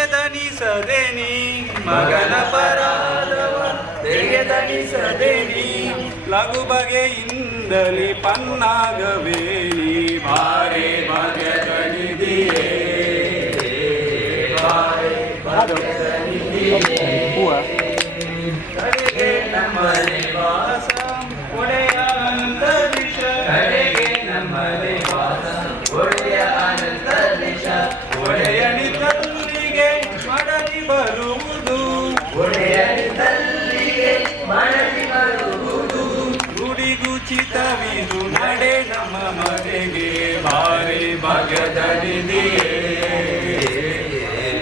ತೆಗೆದನಿಸದೇನಿ ಮಗನ ಪರಾದವ ತೆಗೆದನಿಸದೇನಿ ಲಘು ಬಗೆಯಿಂದಲಿ ಪನ್ನಾಗವೇನಿ ಬಾರೆ ಭಾಗ್ಯದನಿದಿಯೇ ಬಾರೆ ಭಾಗ್ಯದನಿದಿಯೇ ಕಡೆಗೆ ನಮ್ಮನೆ ವಾಸ ಒಡೆಯ ಅಂತರಿಕ್ಷ ಕಡೆಗೆ ನಮ್ಮನೆ ವಾಸ ಒಡೆಯ ಅಂತರಿಕ್ಷ ಒಡೆಯನಿತಲ್ಲಿಗೆ ಮಡಲಿ ಬರುವುದು ಒಡೆಯನಿತಲ್ಲಿಗೆ ಮಡಲಿ ಬರುವುದು ಗುಡಿಗುಚಿತವಿದು ನಡೆ ನಮ್ಮ ಮನೆಗೆ ಬಾರೆ ಭಾಗ್ಯದನಿದಿಯೇ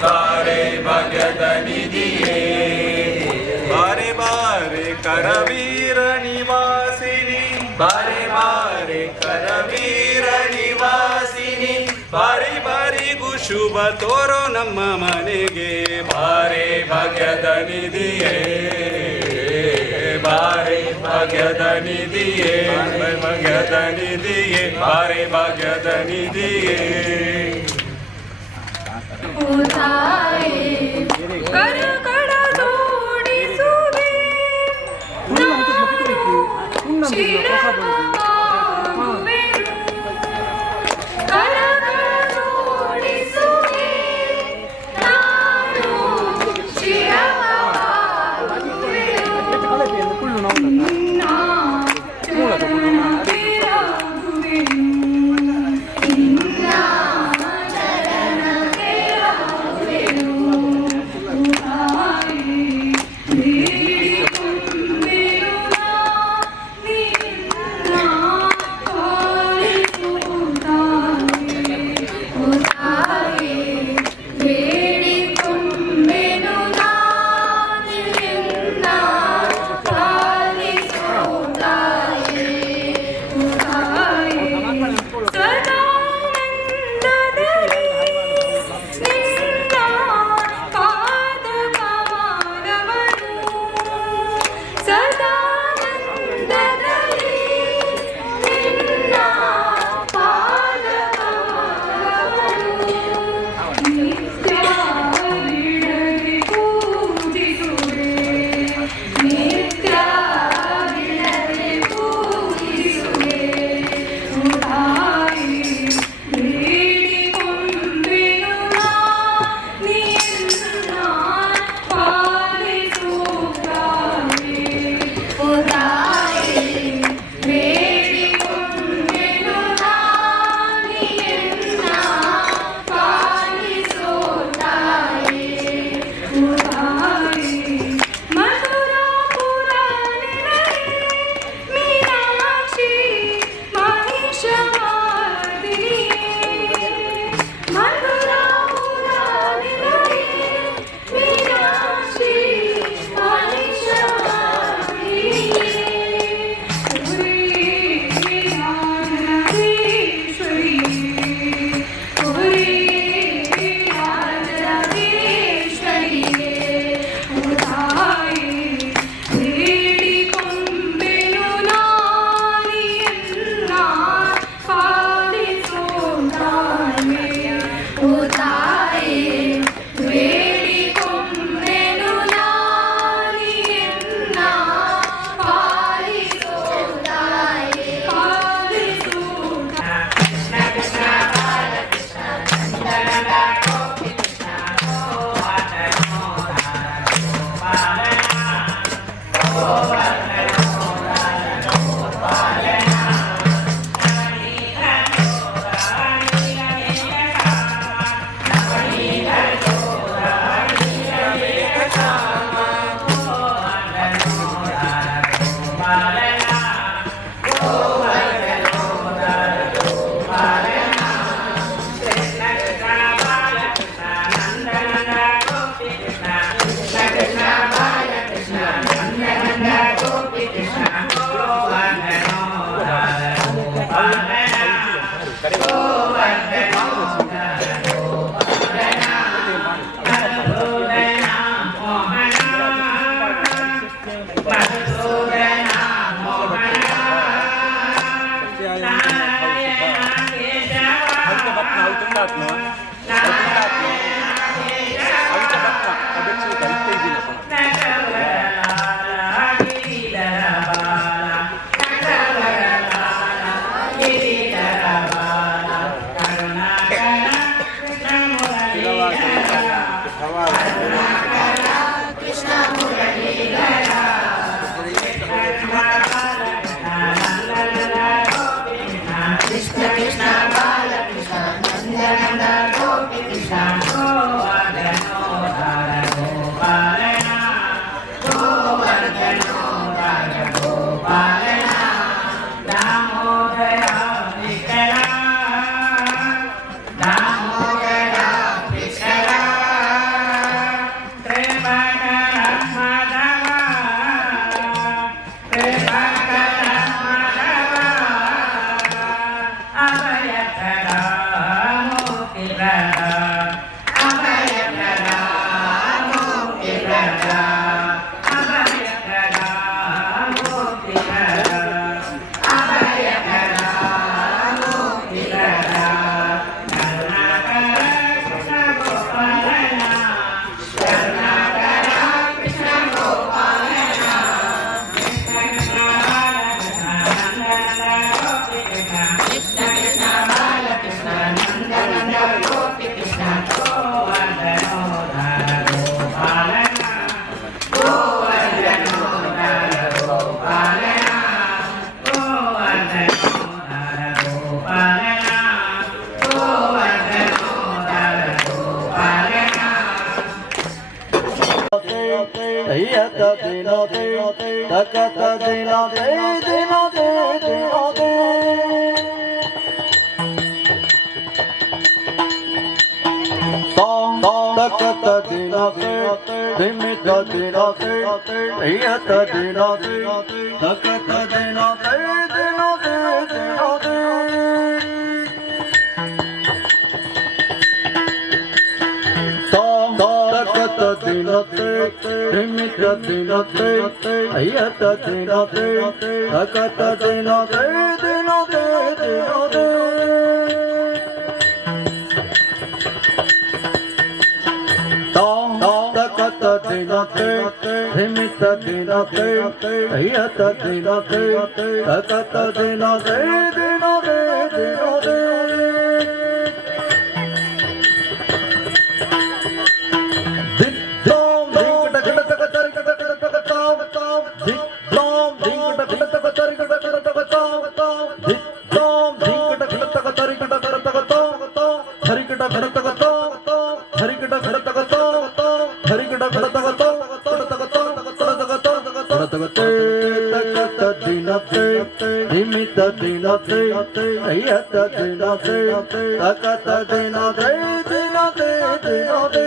ಬಾರೆ ಭಾಗ್ಯದನಿದಿಯೇ ಬಾರೆ ಬಾರೆ ಕರವೀರ ನಿವಾಸಿನಿ ಬಾರೆ ಬಾರೆ ಕರವೀರ ನಿವಾಸಿನಿ ಬಾರಿ ಬಾರಿಗೂ ಶುಭ ತೋರೋ ನಮ್ಮ ಮನೆಗೆ ಬಾರೆ ಭಾಗ್ಯದನಿದಿಯೇ ಬಾರೆ ಭಾಗ್ಯದನಿದಿಯೇ ಭಾಗ್ಯದನಿದಿಯೇ ಬಾರೆ ಭಾಗ್ಯದನಿದಿಯೇ ಅಯ್ಯತ ದಿನೋದೆ ತಕತ ದಿನೋದೆ ದಿನೋದೆ ದಿನೋದೆ ತಕತ ದಿನೋದೆ ದಿಮಿತ ದಿನೋದೆ ಅಯ್ಯತ ದಿನೋದೆ ತಕತ ದಿನೋದೆ ದಿನೋದೆ ದಿನೋದೆ ದಿನತೆ ಹಿಮಿತ ದಿನತೆ ಅಯ್ಯತ ದಿನತೆ ಅಕತ ದಿನತೆ ದಿನತೆ ದಿನತೆ ತಕತ ದಿನತೆ ಹಿಮಿತ ದಿನತೆ ಅಯ್ಯತ ದಿನತೆ ಅಕತ ದಿನತೆ ದಿನತೆ ದಿನತೆ ನಿಮಿತ್ತ ದಿನತೆ ಅಯ್ಯತ ದಿನತೆ ತಕತ ದಿನತೆ ದಿನತೆ ದಿನತೆ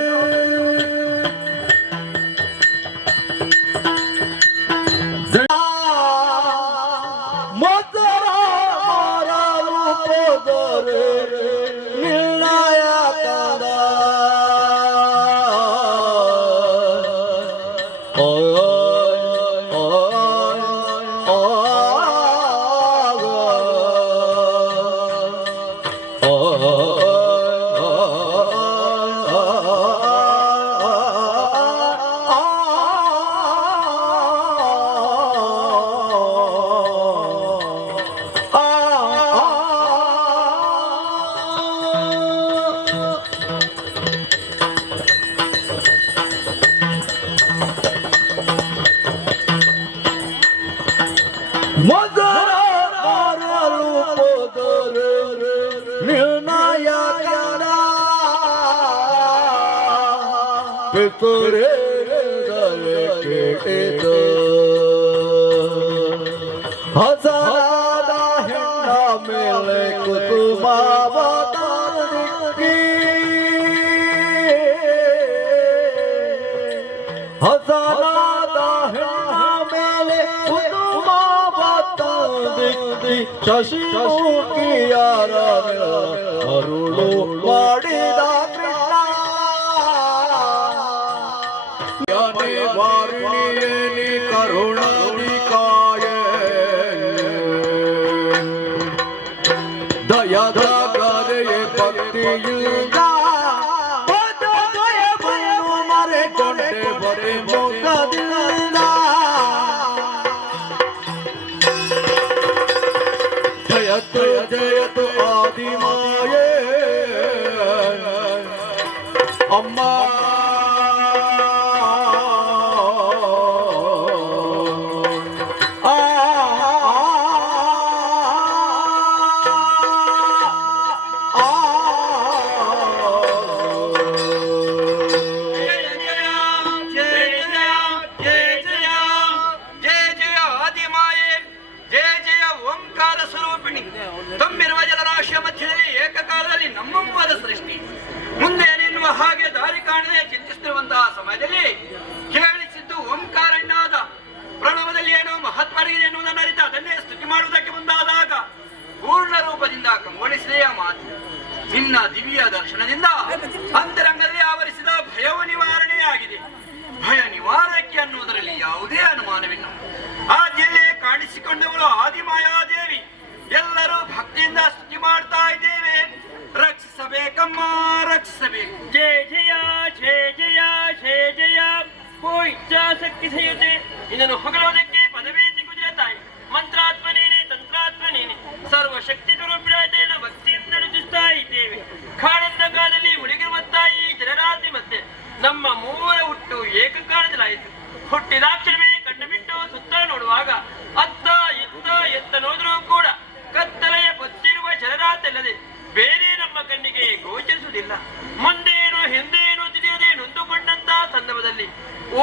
ಹಸರಾದ ಹೆಣ್ಣ ಮೇಲೆ ಕುಸುಮಾವತಾರಕ್ಕೆ ಹಸರಾದ ಹೆಣ್ಣ ಮೇಲೆ ಕುಸುಮಾವತಾರಕ್ಕೆ ಶಶಿಮುಖಿಯಾರ ಅರುಳು ಮಾಡಿದ ವಾರಿಣಿಯೇನಿ ಕರುಣಾನಿಕಾಯ ದಯದ ಕರೆಯೇ ಭಕ್ತಿಯಿಂದ ಮರೆಕೊಂಡೆ ಬರೆ ಮುಖದಿಂದ ಜಯತು ಜಯತು ಆದಿಮಾಯೇ ಅಮ್ಮ ತುಂಬಿರುವ ಜಲರಾಶಿಯ ಮಧ್ಯದಲ್ಲಿ ಏಕಕಾಲದಲ್ಲಿ ನಮ್ಮಮ್ಮವಾದ ಸೃಷ್ಟಿ ಮುಂದೆ ನಿನ್ನುವ ಹಾಗೆ ದಾರಿ ಕಾಣದೆ ಚಿಂತಿಸುತ್ತಿರುವಂತಹ ಸಮಯದಲ್ಲಿ ಕೇಳಿಸಿದ್ದು ಓಂಕಾರಣ್ಣಾದ ಪ್ರಣವದಲ್ಲಿ ಏನೋ ಮಹತ್ವ ಅಡಗಿದೆ ಎನ್ನುವುದನ್ನು ಅರಿತ ಅದನ್ನೇ ಸ್ತುತಿ ಮಾಡುವುದಕ್ಕೆ ಮುಂದಾದಾಗ ಪೂರ್ಣ ರೂಪದಿಂದ ಕಂಗೊಳಿಸಿದೆಯ ಮಾತು ನಿನ್ನ ದಿವ್ಯ ದರ್ಶನದಿಂದ ಅಂತರಂಗದಲ್ಲಿ ಆವರಿಸಿದ ಭಯವು ನಿವಾರಣೆಯಾಗಿದೆ. ಭಯ ನಿವಾರಕ್ಕೆ ಅನ್ನುವುದರಲ್ಲಿ ಯಾವುದೇ ಅನುಮಾನವಿಲ್ಲ. ಆದ್ಯಲ್ಲೇ ಕಾಣಿಸಿಕೊಂಡವರು ಆದಿಮಾಯಾದೇವಿ. ಎಲ್ಲರೂ ಭಕ್ತಿಯಿಂದ ಸ್ತುತಿ ಮಾಡ್ತಾ ಇದ್ದೇವೆ. ರಕ್ಷಿಸಬೇಕಮ್ಮ, ರಕ್ಷಿಸಬೇಕು. ಜಯ ಜಯ ಜಯ ಜಯ ಜಯ ಜಯ ಕೋ ಇಚ್ಛಾಸಕ್ತಿ ಸಯುತೆ. ಇದನ್ನು ಹೊಗಳುವುದಕ್ಕೆ ಪದವೇ ಸಿಗುವುದಿಲ್ಲ ತಾಯಿ. ಮಂತ್ರಾತ್ಮ ನೀನೆ, ತಂತ್ರಾತ್ಮ ನೀನೆ, ಸರ್ವಶಕ್ತಿ ಸ್ವರೂಪಿಯಾದ ಭಕ್ತಿಯಿಂದ ನುಡಿಸ್ತಾ ಇದ್ದೇವೆ. ಕಾಳಂದಕಾಲದಲ್ಲಿ ಮುಳುಗಿರುವ ತಾಯಿ ಜಲರಾಶಿ ಮಧ್ಯೆ ನಮ್ಮ ಮೂವರ ಹುಟ್ಟು ಏಕಕಾಲದಲ್ಲಾಯಿತು. ಹುಟ್ಟಿದಾಕ್ಷಣವೇ ಕಣ್ಣು ಬಿಟ್ಟು ಸುತ್ತ ನೋಡುವಾಗ ಅತ್ತ ಇತ್ತ ಎತ್ತ ನೋದರೂ ಕೂಡ ಕತ್ತಲೆಯ ಬಚ್ಚಿರುವ ಜಲರಾಶಿಯಲ್ಲದೆ ಬೇರೆ ನಮ್ಮ ಕಣ್ಣಿಗೆ ಗೋಚರಿಸುವುದಿಲ್ಲ. ಮುಂದೇನು ಹಿಂದೇನು ತಿಳಿಯದೆ ನೊಂದುಕೊಂಡಂತಹ ಸಂದರ್ಭದಲ್ಲಿ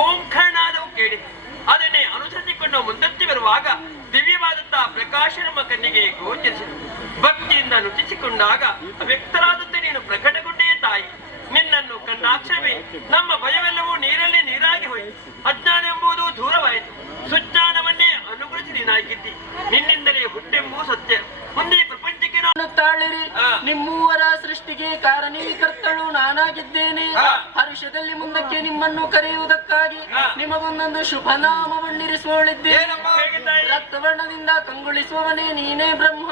ಓಂ ಓಂಕಾರನಾದವು ಕೇಳಿದೆ. ಅದನ್ನೇ ಅನುಸರಿಸಿಕೊಂಡು ಮುಂದಕ್ಕೆ ಬರುವಾಗ ದಿವ್ಯವಾದಂತಹ ಪ್ರಕಾಶ ನಮ್ಮ ಕಣ್ಣಿಗೆ ಗೋಚರಿಸಿತು. ಭಕ್ತಿಯಿಂದ ನುತಿಸಿಕೊಂಡಾಗ ಅವ್ಯಕ್ತರಾದಂತೆ ನೀನು ಪ್ರಕಟಗೊಂಡೇ ತಾಯಿ. ನಿನ್ನನ್ನು ಕಂಡಾಕ್ಷರವೇ ನಮ್ಮ ಭಯವೆಲ್ಲವೂ ನೀರಲ್ಲೇ ನೀರಾಗಿ ಹೋಯಿತು. ಅಜ್ಞಾನ ಎಂಬುದು ದೂರವಾಯಿತು. ಸುಜ್ಞಾನವನ್ನೇ ಅನುಗ್ರಹಿಸಿ ನೀನಾಗಿದ್ದಿ. ನಿನ್ನಿಂದಲೇ ಹುಟ್ಟೆಂಬುದು ಸತ್ಯ. ಮುಂದೆ ಪ್ರಪಂಚಕ್ಕೆ ನಾನು ತಾಳಿರಿ. ನಿಮ್ಮೂವರ ಸೃಷ್ಟಿಗೆ ಕಾರಣೀಕರ್ತಳು ನಾನಾಗಿದ್ದೇನೆ. ಹರ್ಷದಲ್ಲಿ ಮುಂದಕ್ಕೆ ನಿಮ್ಮನ್ನು ಕರೆಯುವುದಕ್ಕಾಗಿ ನಿಮಗೊಂದೊಂದು ಶುಭ ನಾಮವನ್ನಿರಿಸುವಳಿದ್ದೇನೆ. ರಕ್ತವರ್ಣದಿಂದ ಕಂಗೊಳಿಸುವವನೇ ನೀನೇ ಬ್ರಹ್ಮ.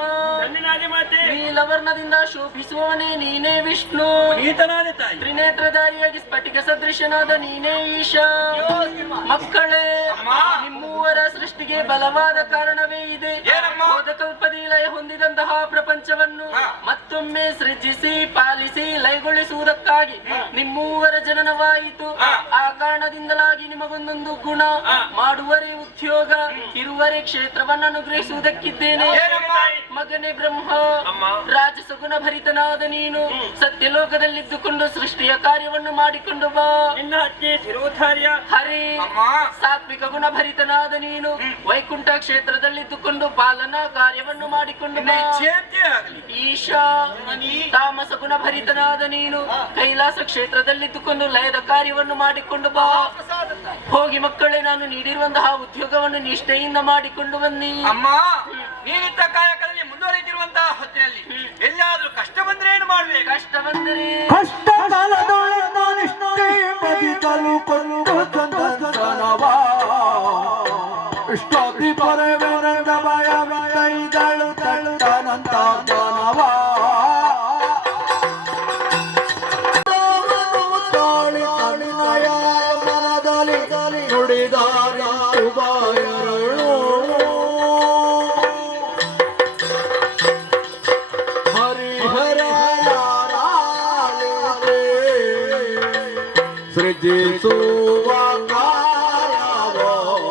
ನೀಲವರ್ಣದಿಂದ ಶೋಭಿಸುವವನೇ ನೀನೇ ವಿಷ್ಣು. ತ್ರಿನೇತ್ರಧಾರಿಯಾಗಿ ಸ್ಫಟಿಕ ಸದೃಶನಾದ ನೀನೇ ಈಶ. ಮಕ್ಕಳೇ, ನಿಮ್ಮೂವರ ಸೃಷ್ಟಿಗೆ ಬಲವಾದ ಕಾರಣವೇ ಇದೆ. ಹೋದ ಕಲ್ಪದಿ ಲಯ ಹೊಂದಿದಂತಹ ಪ್ರಪಂಚವನ್ನು ಮತ್ತೊಮ್ಮೆ ಸೃಜಿಸಿ ಪಾಲಿಸಿ ಲಯಗೊಳಿಸುವುದಕ್ಕಾಗಿ ನಿಮ್ಮೂವರ ಜನನವಾಯಿತು. ಆ ಕಾರಣದಿಂದಲಾಗಿ ನಿಮಗೊಂದೊಂದು ಗುಣ, ಮಾಡುವರೆ ಉದ್ಯೋಗ, ಇರುವರೆ ಕ್ಷೇತ್ರವನ್ನು ಅನುಗ್ರಹಿಸುವುದಕ್ಕಿದ್ದೇನೆ. ಮಗನೇ ಬ್ರಹ್ಮ, ರಾಜಸಗುಣ ಭರಿತನಾದ ನೀನು ಸತ್ಯಲೋಕದಲ್ಲಿದ್ದುಕೊಂಡು ಸೃಷ್ಟಿಯ ಕಾರ್ಯವನ್ನು ಮಾಡಿಕೊಂಡು ಬಾ. ಹರಿ, ಸಾತ್ವಿಕ ಗುಣ ಭರಿತನಾದ ನೀನು ವೈಕುಂಠ ಕ್ಷೇತ್ರದಲ್ಲಿದ್ದುಕೊಂಡು ಪಾಲನಾ ಕಾರ್ಯವನ್ನು ಮಾಡಿಕೊಂಡು ಬಾ. ಈಶಾ, ತಾಮಸ ಗುಣ ಭರಿತನಾದ ನೀನು ಕೈಲಾಸ ಕ್ಷೇತ್ರದಲ್ಲಿದ್ದುಕೊಂಡು ಲಯದ ಕಾರ್ಯವನ್ನು ಮಾಡಿಕೊಂಡು ಬಾ. ಹೋಗಿ ಮಕ್ಕಳೇ, ನಾನು ನೀಡಿರುವಂತಹ ಉದ್ಯೋಗವನ್ನು ನಿಷ್ಠೆಯಿಂದ ಮಾಡಿಕೊಂಡು ಬನ್ನಿ. ಅಮ್ಮ, ನೀನಿದ್ದ ಕಾಯಕದಲ್ಲಿ ಮುಂದುವರಿತಿರುವಂತಹ ಹೊತ್ತಿನಲ್ಲಿ ಎಲ್ಲಾದ್ರೂ ಕಷ್ಟ ಬಂದ್ರೆ ಏನು ಮಾಡ್ಬೇಕು? ಕಷ್ಟ ಬಂದರೆ ಕಷ್ಟ ಕಾಲದೊಳಗ ನಿಷ್ಠೆ ಬದಿಕಲು ಕೊಂಡು ಚಂದನವಾ. ಇಷ್ಟಾದಿ ಪರವೆನದ ಭಯ ಕೈದಳು ತಟ್ಟನಂತ ದಾನವಾ. ತಾಳಿ ತಳಿನಯ ಮನದಲ್ಲಿ ನುಡಿದಾರ ಉಭಯರಳು. ಹರಿಹರ ಸೃಜಿಸುವ ಕಾರ್ಯವೋ.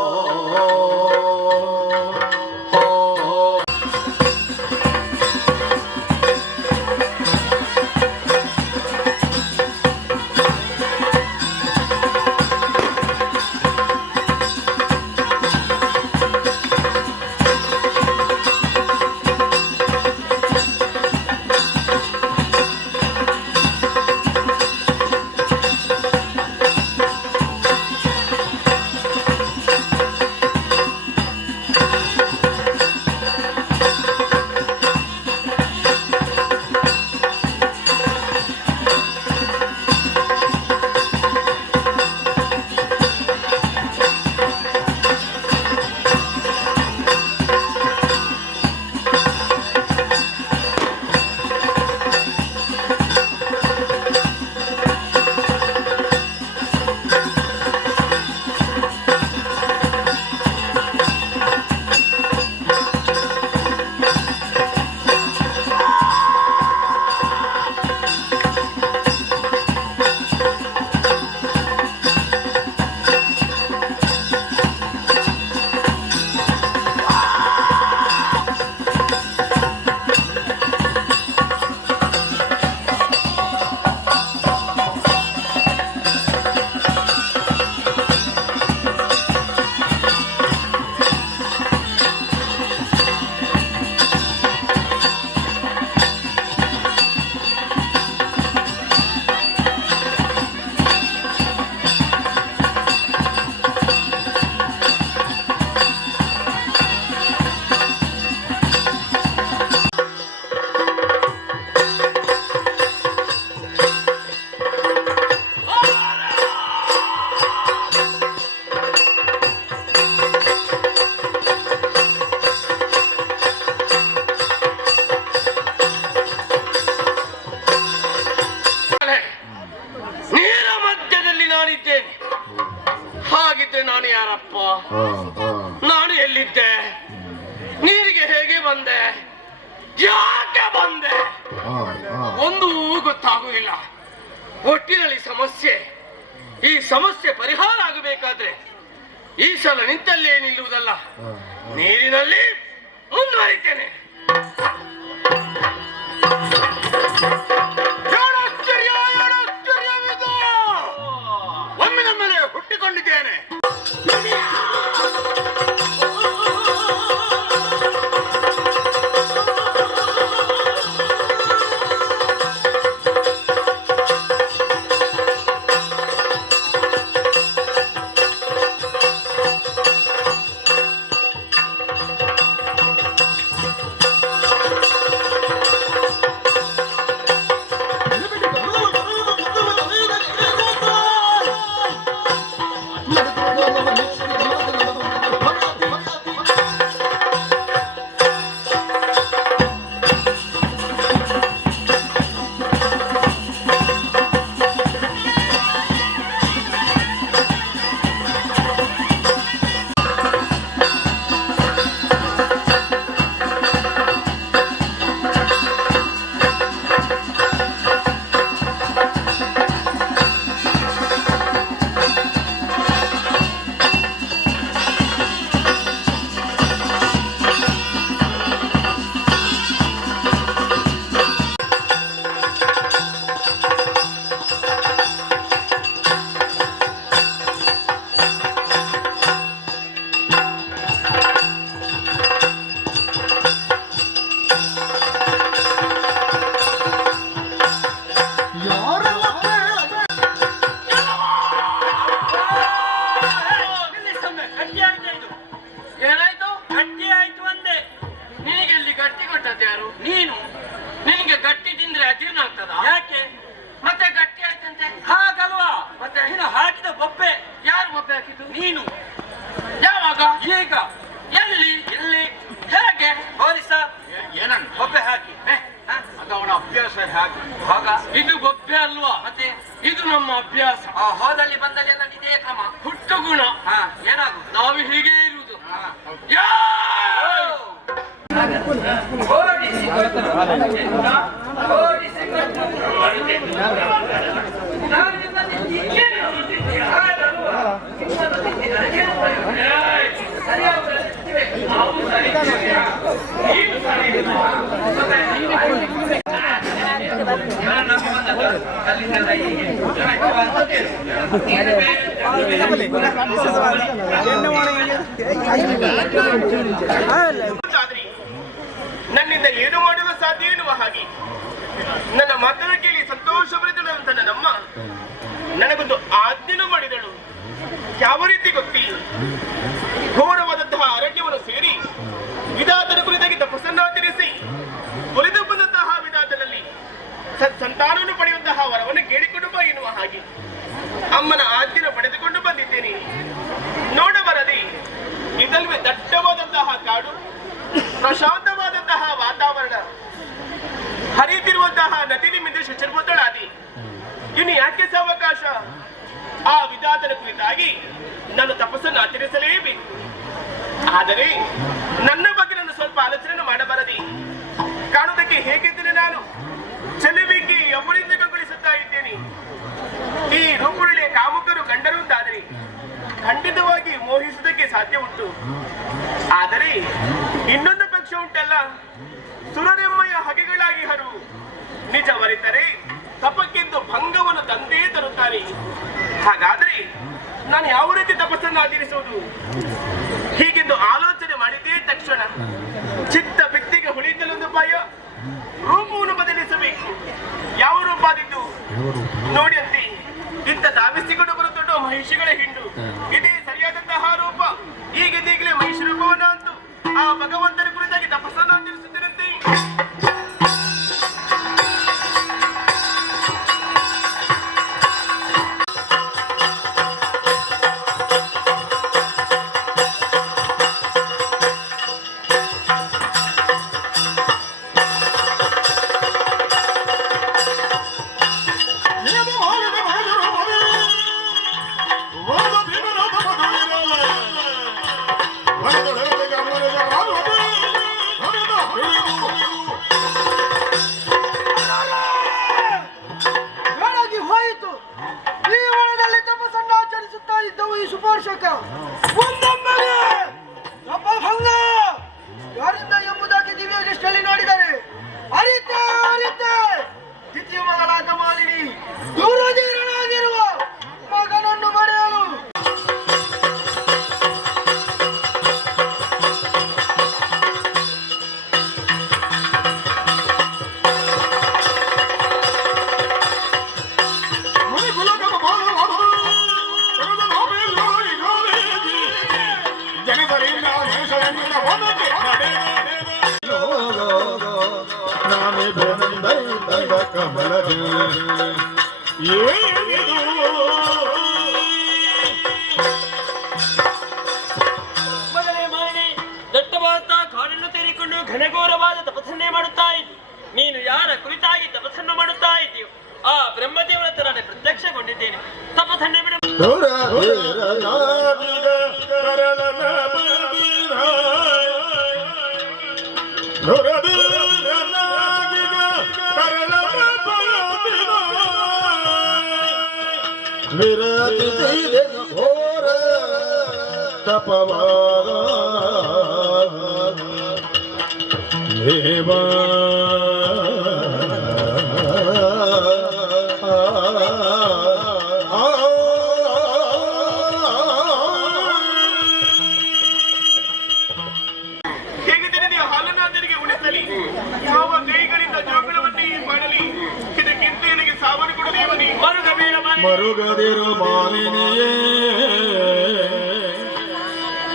ನಾನು ಯಾರಪ್ಪ? ನಾನು ಎಲ್ಲಿದ್ದೆ? ನೀರಿಗೆ ಹೇಗೆ ಬಂದೆ? ಯಾಕೆ ಬಂದೆ? ಒಂದೂ ಗೊತ್ತಾಗುವುದಿಲ್ಲ. ಒಟ್ಟಿನಲ್ಲಿ ಸಮಸ್ಯೆ. ಈ ಸಮಸ್ಯೆ ಪರಿಹಾರ ಆಗಬೇಕಾದ್ರೆ ಈ ಸಲ ನಿಂತಲ್ಲೇ ನಿಲ್ಲುವುದಲ್ಲ, ನೀರಿನಲ್ಲಿ ಮುಂದುವರಿತೇನೆ. ಒಮ್ಮೆ ನಮ್ಮಲ್ಲಿ ಹುಟ್ಟಿಕೊಂಡಿದ್ದೇನೆ. ಏನಾಯ್ತು? ಗಟ್ಟಿ ಆಯ್ತು ಅಂದೆ. ನಿನಗೆ ಇಲ್ಲಿ ಗಟ್ಟಿ ಕೊಟ್ಟದ್ದು ಯಾರು? ನೀನು. ನಿನಗೆ ಗಟ್ಟಿ ತಿಂದ್ರೆ ಅಜೀರ್ಣ ಆಗ್ತದ? ಯಾಕೆ? ಮತ್ತೆ ಗಟ್ಟಿ ಆಯ್ತಂತೆ? ಹಾಗಲ್ವಾ, ಮತ್ತೆ ನೀನು ಹಾಕಿದ ಬೊಬ್ಬೆ. ಯಾರು ಬೊಬ್ಬೆ ಹಾಕಿದ್ದು? ನೀನು. ಯಾವಾಗ? ಈಗ. ಎಲ್ಲಿ? ಎಲ್ಲಿ? ಹೇಗೆ? ಹೋಲಿಸ. ಏನನ್ನು? ಬೊಬ್ಬೆ ಹಾಕಿ. ಅದು ಅವನ ಅಭ್ಯಾಸ ಹಾಗೆ. ಹಾಗ ಇದು ಬೊಬ್ಬೆ ಅಲ್ವಾ? ಮತ್ತೆ ಇದು ನಮ್ಮ ಅಭ್ಯಾಸ. ಹೋದಲ್ಲಿ ಬಂದಲ್ಲಿ ಎಲ್ಲ ಇದೇ ಕ್ರಮ. ಹುಟ್ಟು ಗುಣ. ಏನಾಗುದು? ನಾವು ಹೀಗೆ ಇರುವುದು. ನನ್ನಿಂದ ಏನು ಮಾಡಲು ಸಾಧ್ಯ ಎನ್ನುವ ಹಾಗೆ ನನ್ನ ಮಾತನ್ನು ಕೇಳಿ ಸಂತೋಷಭರಿತಳಂತ ನನ್ನಮ್ಮ ನನಗೊಂದು ಆಜ್ಞೆಯನ್ನು ಮಾಡಿದಳು. ಯಾವ ರೀತಿ ಗೊತ್ತಿ? ಘೋರವಾದಂತಹ ಅರಣ್ಯವನ್ನು ಸೇರಿ ವಿಧಾತನ ಕುರಿತಾಗಿ ತಪಸ್ಸನ್ನಾಚರಿಸಿ ಒಲಿದು ಬಂದಂತಹ ವಿಧಾತನಲ್ಲಿ ಸಂತಾನವನ್ನು ಪಡೆಯುವಂತಹ ವರವನ್ನು ಕೇಳಿಕೊಂಡು ಬಾ ಎನ್ನುವ ಹಾಗೆ ಅಮ್ಮನ ಆಜ್ಞೆಯನ್ನು ಪಡೆದುಕೊಂಡು ಬಂದಿದ್ದೇನೆ. ನೋಡಬರದೆ ಇದಲ್ವೇ ದಟ್ಟವಾದಂತಹ ಕಾಡು, ಪ್ರಶಾಂತವಾದಂತಹ ವಾತಾವರಣ, ಹರಿಯುತ್ತಿರುವಂತಹ ನದಿ ನಿಮ್ಮಿಂದ ಶುಚಿರ್ಭೂತಳಾದಿ. ಇನ್ನು ಯಾಕೆ ಸಾವಕಾಶ? ಆ ವಿಧಾತನ ಕುರಿತಾಗಿ ನಾನು ತಪಸ್ಸನ್ನು ಆಚರಿಸಲೇಬೇಕು. ಆದರೆ ನನ್ನ ಬಗ್ಗೆ ನಾನು ಸ್ವಲ್ಪ ಆಲೋಚನೆ ಮಾಡಬಾರದೆ. ಕಾಣುವುದಕ್ಕೆ ಹೇಗಿದ್ದೇನೆ ನಾನು? ಚೆಲುವಿಗೆ ಎಮ್ಮಳಿಂದ ಕಂಗೊಳಿಸುತ್ತಾ ಇದ್ದೇನೆ. ಈ ರೂಪುಳ್ಳಿಯ ಕಾಮುಕರು ಕಂಡರು ಅಂತಾದರೆ ಖಂಡಿತವಾಗಿ ಮೋಹಿಸುವುದಕ್ಕೆ ಸಾಧ್ಯ ಉಂಟು. ಆದರೆ ಇನ್ನೊಂದು ಪಕ್ಷ ಉಂಟಲ್ಲ, ಸುರರೆಮ್ಮಯ ಹಗೆಗಳಾಗಿ ಹರು ನಿಜವರಿತರೆ ತಪಕ್ಕೆಂದು ಭಂಗವನ್ನು ತಂದೇ ತರುತ್ತಾನೆ. ಹಾಗಾದ್ರೆ ನಾನು ಯಾವ ರೀತಿ ತಪಸ್ಸನ್ನು ಆಚರಿಸುವುದು? ಹೀಗೆಂದು ಆಲೋಚನೆ ಮಾಡಿದ್ದೇ ತಕ್ಷಣ ಚಿತ್ತ ವ್ಯಕ್ತಿಗೆ ಹೊಳಿತಲೊಂದು ಭಯ, ರೂಪವನ್ನು ಬದಲಿಸಬೇಕು. ಯಾವ ರೂಪ ಆದಿದ್ದು ನೋಡಿ ಅಂತೆ ಇಂಥ ಧಾವಿಸಿಕೊಂಡು ಬರುತ್ತೊಡ್ಡ ಮಹಿಷಿಗಳ ಹಿಂಡು, ಇದೇ ಸರಿಯಾದಂತಹ ರೂಪ. ಈಗಲೇ ಮಹಿಷ ರೂಪವನ್ನ ಅಂತೂ ಆ ಭಗವಂತನ ಕುರಿತಾಗಿ ತಪಸ್ಸನ್ನು ಆಚರಿಸುತ್ತಿರಂತೆ. ಬೆಳಗಿ ಹೋಯಿತು. ಈ ವನದಲ್ಲಿ ತಪಸ್ಸನ್ನು ಆಚರಿಸುತ್ತಾ ಇದ್ದವು ಈ ಸುಪೋಷಕ ಒಂದೊಮ್ಮೆಗೆ ತಪಭಂಗ ಯಾರಿಂದ ಎಂಬುದಾಗಿ ದಿವ್ಯ ದೃಷ್ಟಿಯಲ್ಲಿ ನೋಡಿದರೆ ಅರಿತೆ ದ್ವಿತೀಯ ಮಗಳಾದ ಮಾಲಿನಿ ದೂರದೀರನಾಗಿರುವ ಮಗನನ್ನು ಪಡೆಯಲು ಮಗನೇ ಮಾಲಿನಿ, ದಟ್ಟವಾದ ಕಾಡನ್ನು ತೆರೆಕೊಂಡು ಘನಘೋರವಾದ ತಪಸ್ಸನ್ನೇ ಮಾಡುತ್ತಾ ಇದ್ದಿ. ನೀನು ಯಾರ ಕುರಿತಾಗಿ ತಪಸ್ಸನ್ನು ಮಾಡುತ್ತಾ ಇದ್ದೀಯೋ ಆ ಬ್ರಹ್ಮದೇವನ ಹತ್ರ ನಾನು ಪ್ರತ್ಯಕ್ಷಗೊಂಡಿದ್ದೇನೆ. ತಪಸ್ಸನ್ನೇ ಬಿಡು. ವಿರತಿ ಘೋರ ತಪವಾದ ದೇವ ಹೇಗಿದ್ದರೆ ನೀವು ಹಾಲನ್ನಾದರಿಗೆ ಉಳಿಸಲಿ, ಯಾವ ಕೈಗಳಿಂದ ಜೋಗಳವನ್ನೇ ಮಾಡಲಿ, ಇದಕ್ಕಿಂತ ನನಗೆ ಸಾವನ್ನು ಕೊಡದೇವನಿ. ಮರುಗದಿರು ಮಾಲಿನಿಯೇ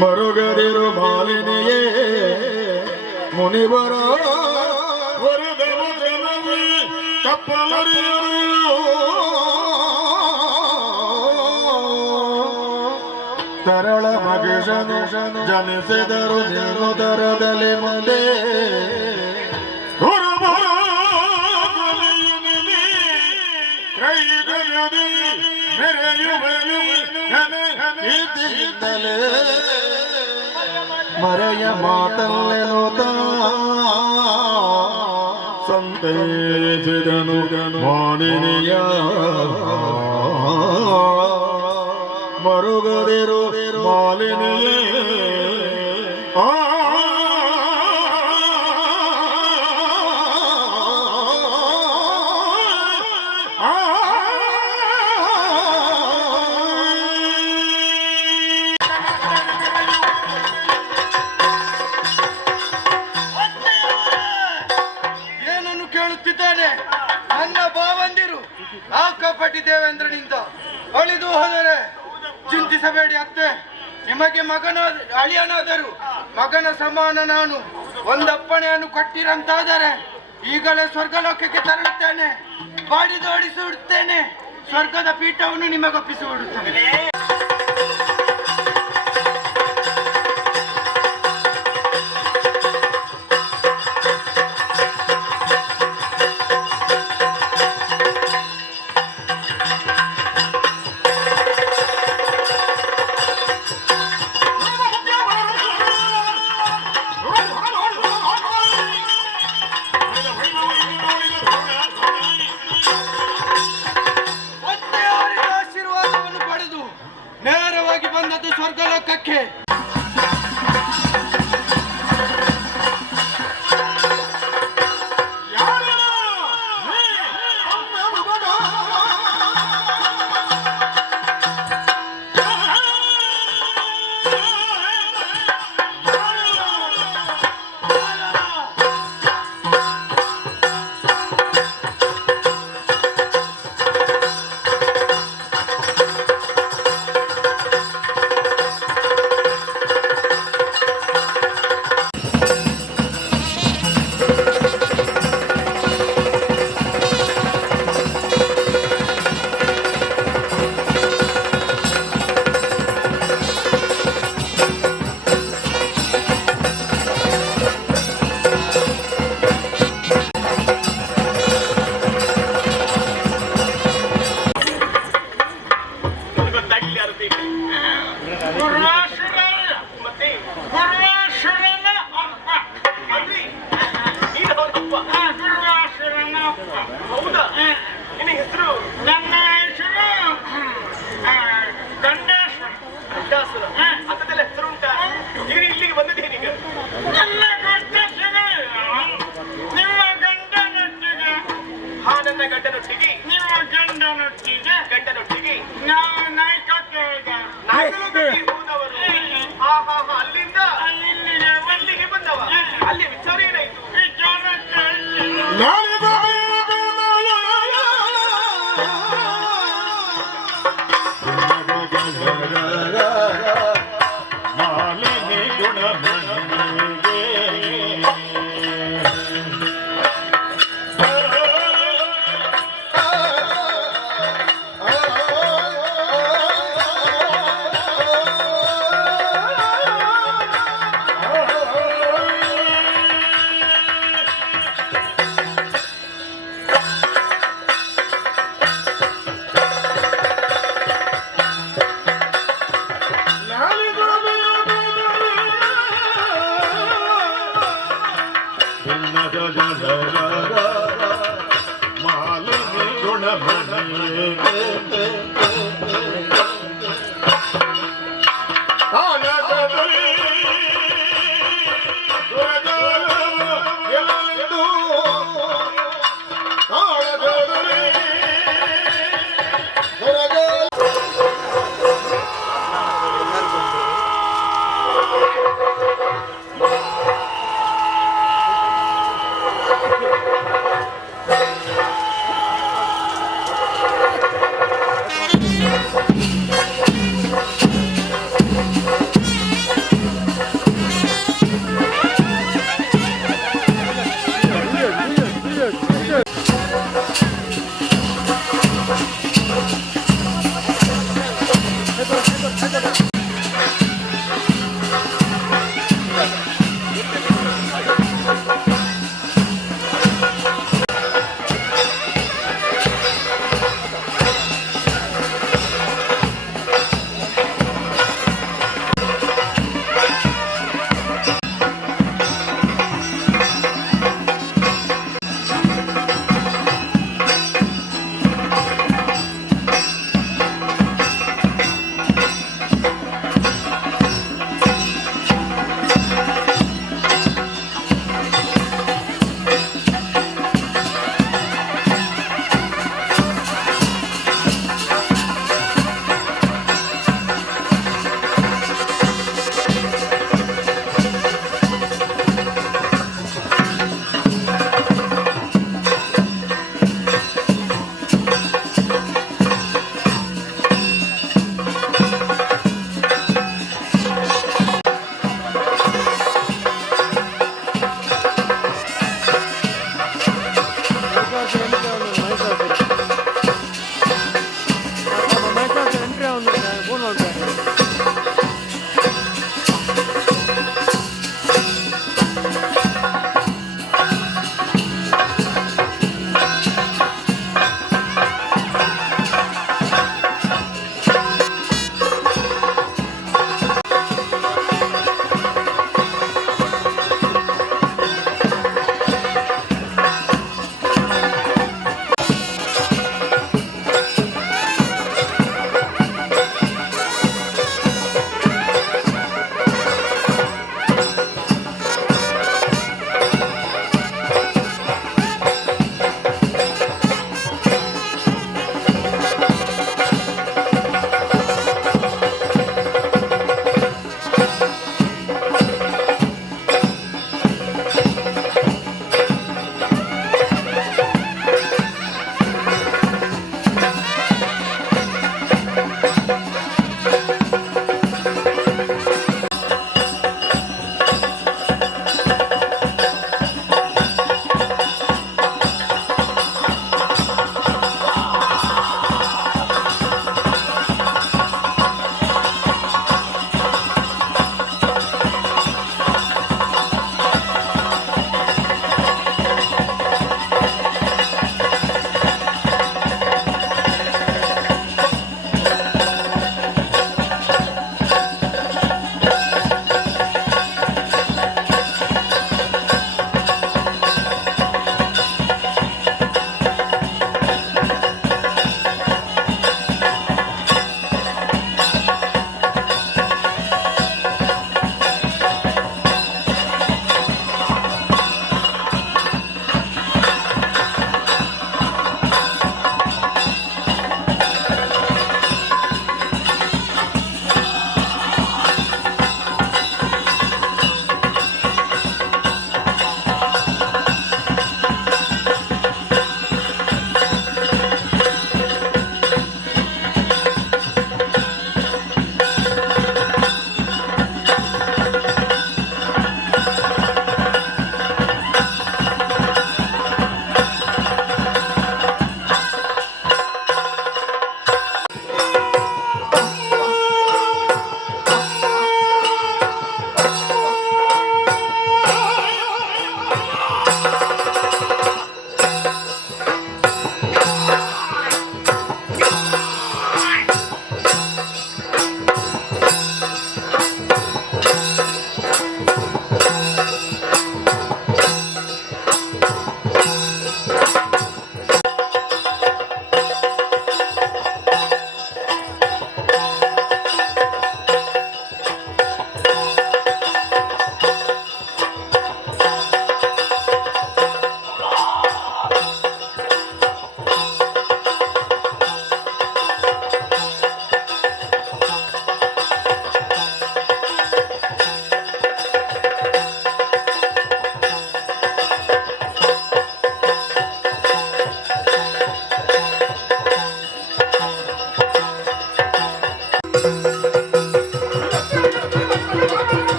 ಮರುಗದಿರು ಮಾಲಿನಿಯೇ ಮುನಿವರ ತರಳ ಮಗಿಷನು ಜನಿಸಿದರು ನಿರ್ಮುದರದಲ್ಲಿ ಮುಂದೆ ಮರೆಯ ಮಾತಲ್ಲೆನುತ ಸಂತೈಸಿದನು ಮಾನಿನಿಯ ಮರುಗದಿರು ಮಾಲಿನಿಯೇ ಏನನ್ನು ಕೇಳುತ್ತಿದ್ದಾನೆ? ನನ್ನ ಭಾವಂದಿರು ಆ ಕಪಟಿ ದೇವೇಂದ್ರನಿಂದ ಅಳಿದು ಹೋದರೆ ಚಿಂತಿಸಬೇಡಿ ಅತ್ತೆ. ನಿಮಗೆ ಅಳಿಯನಾದರೂ ಮಗನ ಸಮಾನ ನಾನು. ಒಂದಪ್ಪಣೆಯನ್ನು ಕೊಟ್ಟಿರಂತಾದರೆ ಈಗಲೇ ಸ್ವರ್ಗಲೋಕಕ್ಕೆ ತೆರಳುತ್ತೇನೆ. ಬಾಡಿದೋಡಿಸಿಬಿಡುತ್ತೇನೆ. ಸ್ವರ್ಗದ ಪೀಠವನ್ನು ನಿಮಗೊಪ್ಪಿಸಿಬಿಡುತ್ತೇನೆ. ಆಶೀರ್ವಾದವನ್ನು ಪಡೆದು ನೇರವಾಗಿ ಬಂದದ್ದು ಸ್ವರ್ಗಲೋಕಕ್ಕೆ.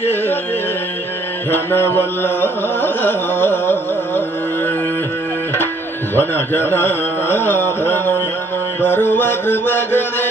ನಿನಗೆ ಘನವಲ್ಲ ವನ ಜನಾರ್ದನ ಬರುವ ಕೃಪಗನೇ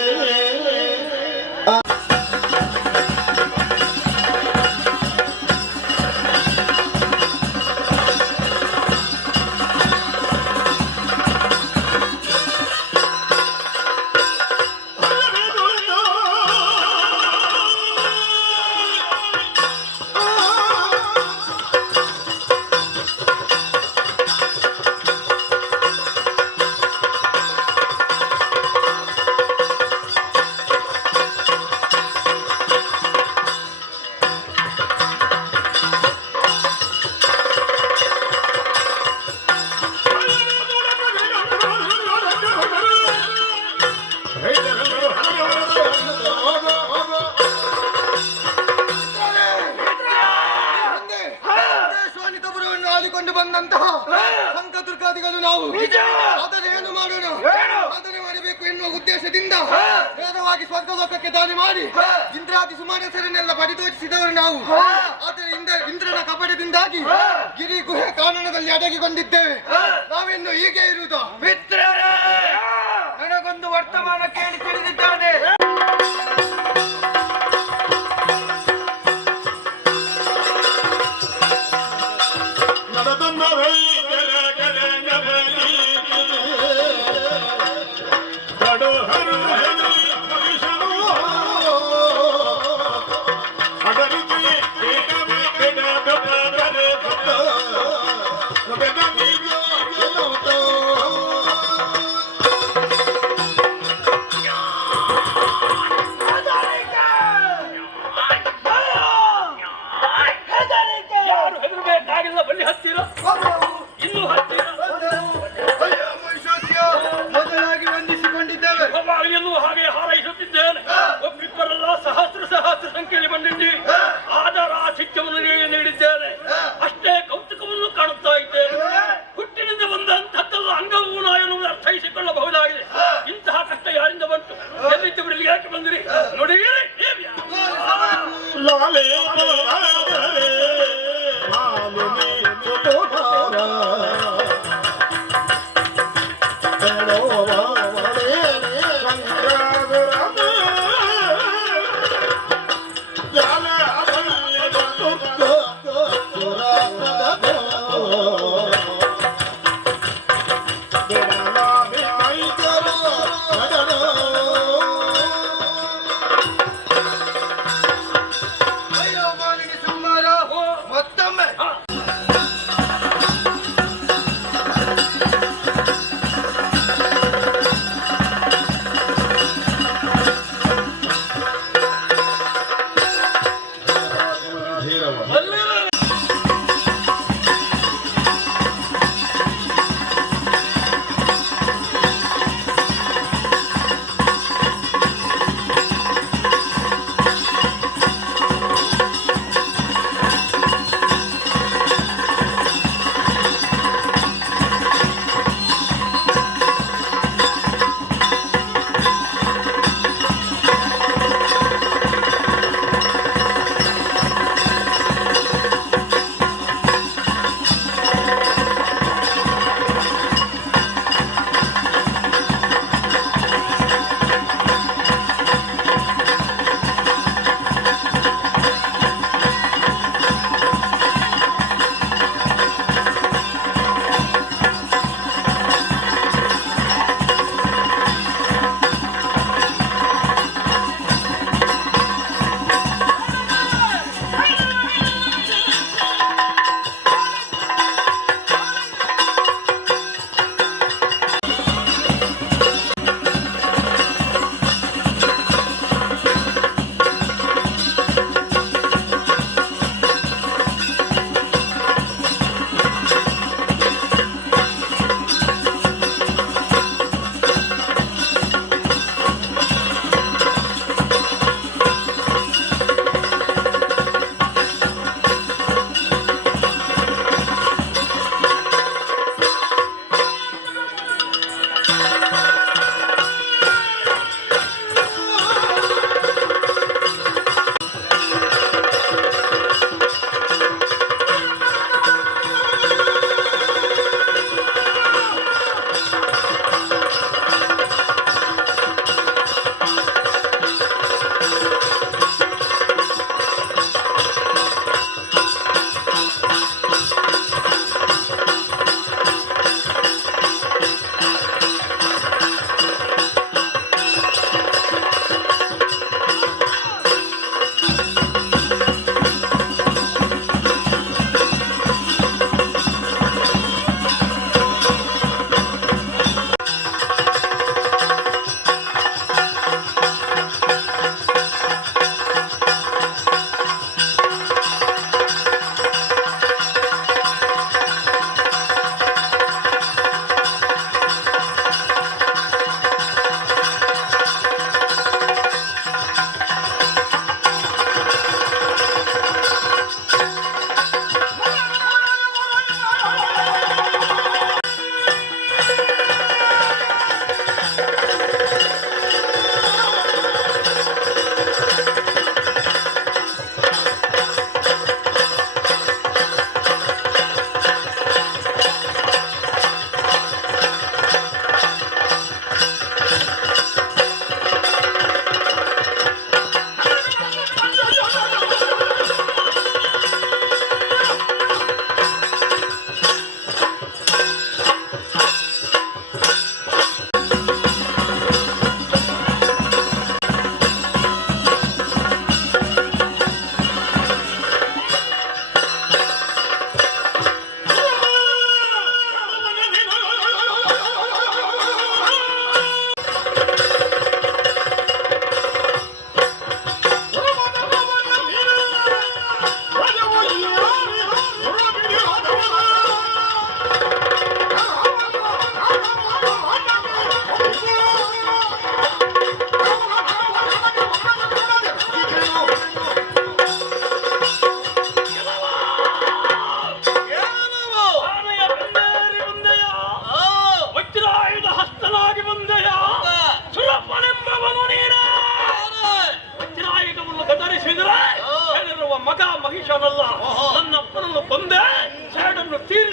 ದೇಶವಾಣಿತಪುರವನ್ನು ಆಳಿಕೊಂಡು ಬಂದಂತಹ ಸಂಕದುರ್ಗಾದಿಗಳು ನಾವು ಅದನ್ನೇನು ಮಾಡೋಣ ಸಾಧನೆ ಮಾಡಬೇಕು ಎನ್ನುವ ಉದ್ದೇಶದಿಂದ ನೇರವಾಗಿ ಸ್ವರ್ಗಲೋಕಕ್ಕೆ ದಾಳಿ ಮಾಡಿ ಇಂದ್ರಾದಿ ಸುಮಾನಸರನ್ನೆಲ್ಲ ಪರಿತೋಷಿಸಿದವರು ನಾವು. ಆದರೆ ಇಂದ್ರನ ಕಪಟದಿಂದಾಗಿ ಗಿರಿ ಗುಹೆ ಕಾನನದಲ್ಲಿ ಅಡಗಿಕೊಂಡಿದ್ದೇವೆ. ನಾವಿನ್ನು ಹೀಗೆ ಇರುವುದು. ಮಿತ್ರರೇ, ನನಗೊಂದು ವರ್ತಮಾನ ಕೇಳಿ ತಿಳಿದಿದ್ದಾನೆ. ಯಾರು ಹೆದರಬೇಕಾಗಿಲ್ಲ, ಬನ್ನಿ ಹತ್ತಿರ.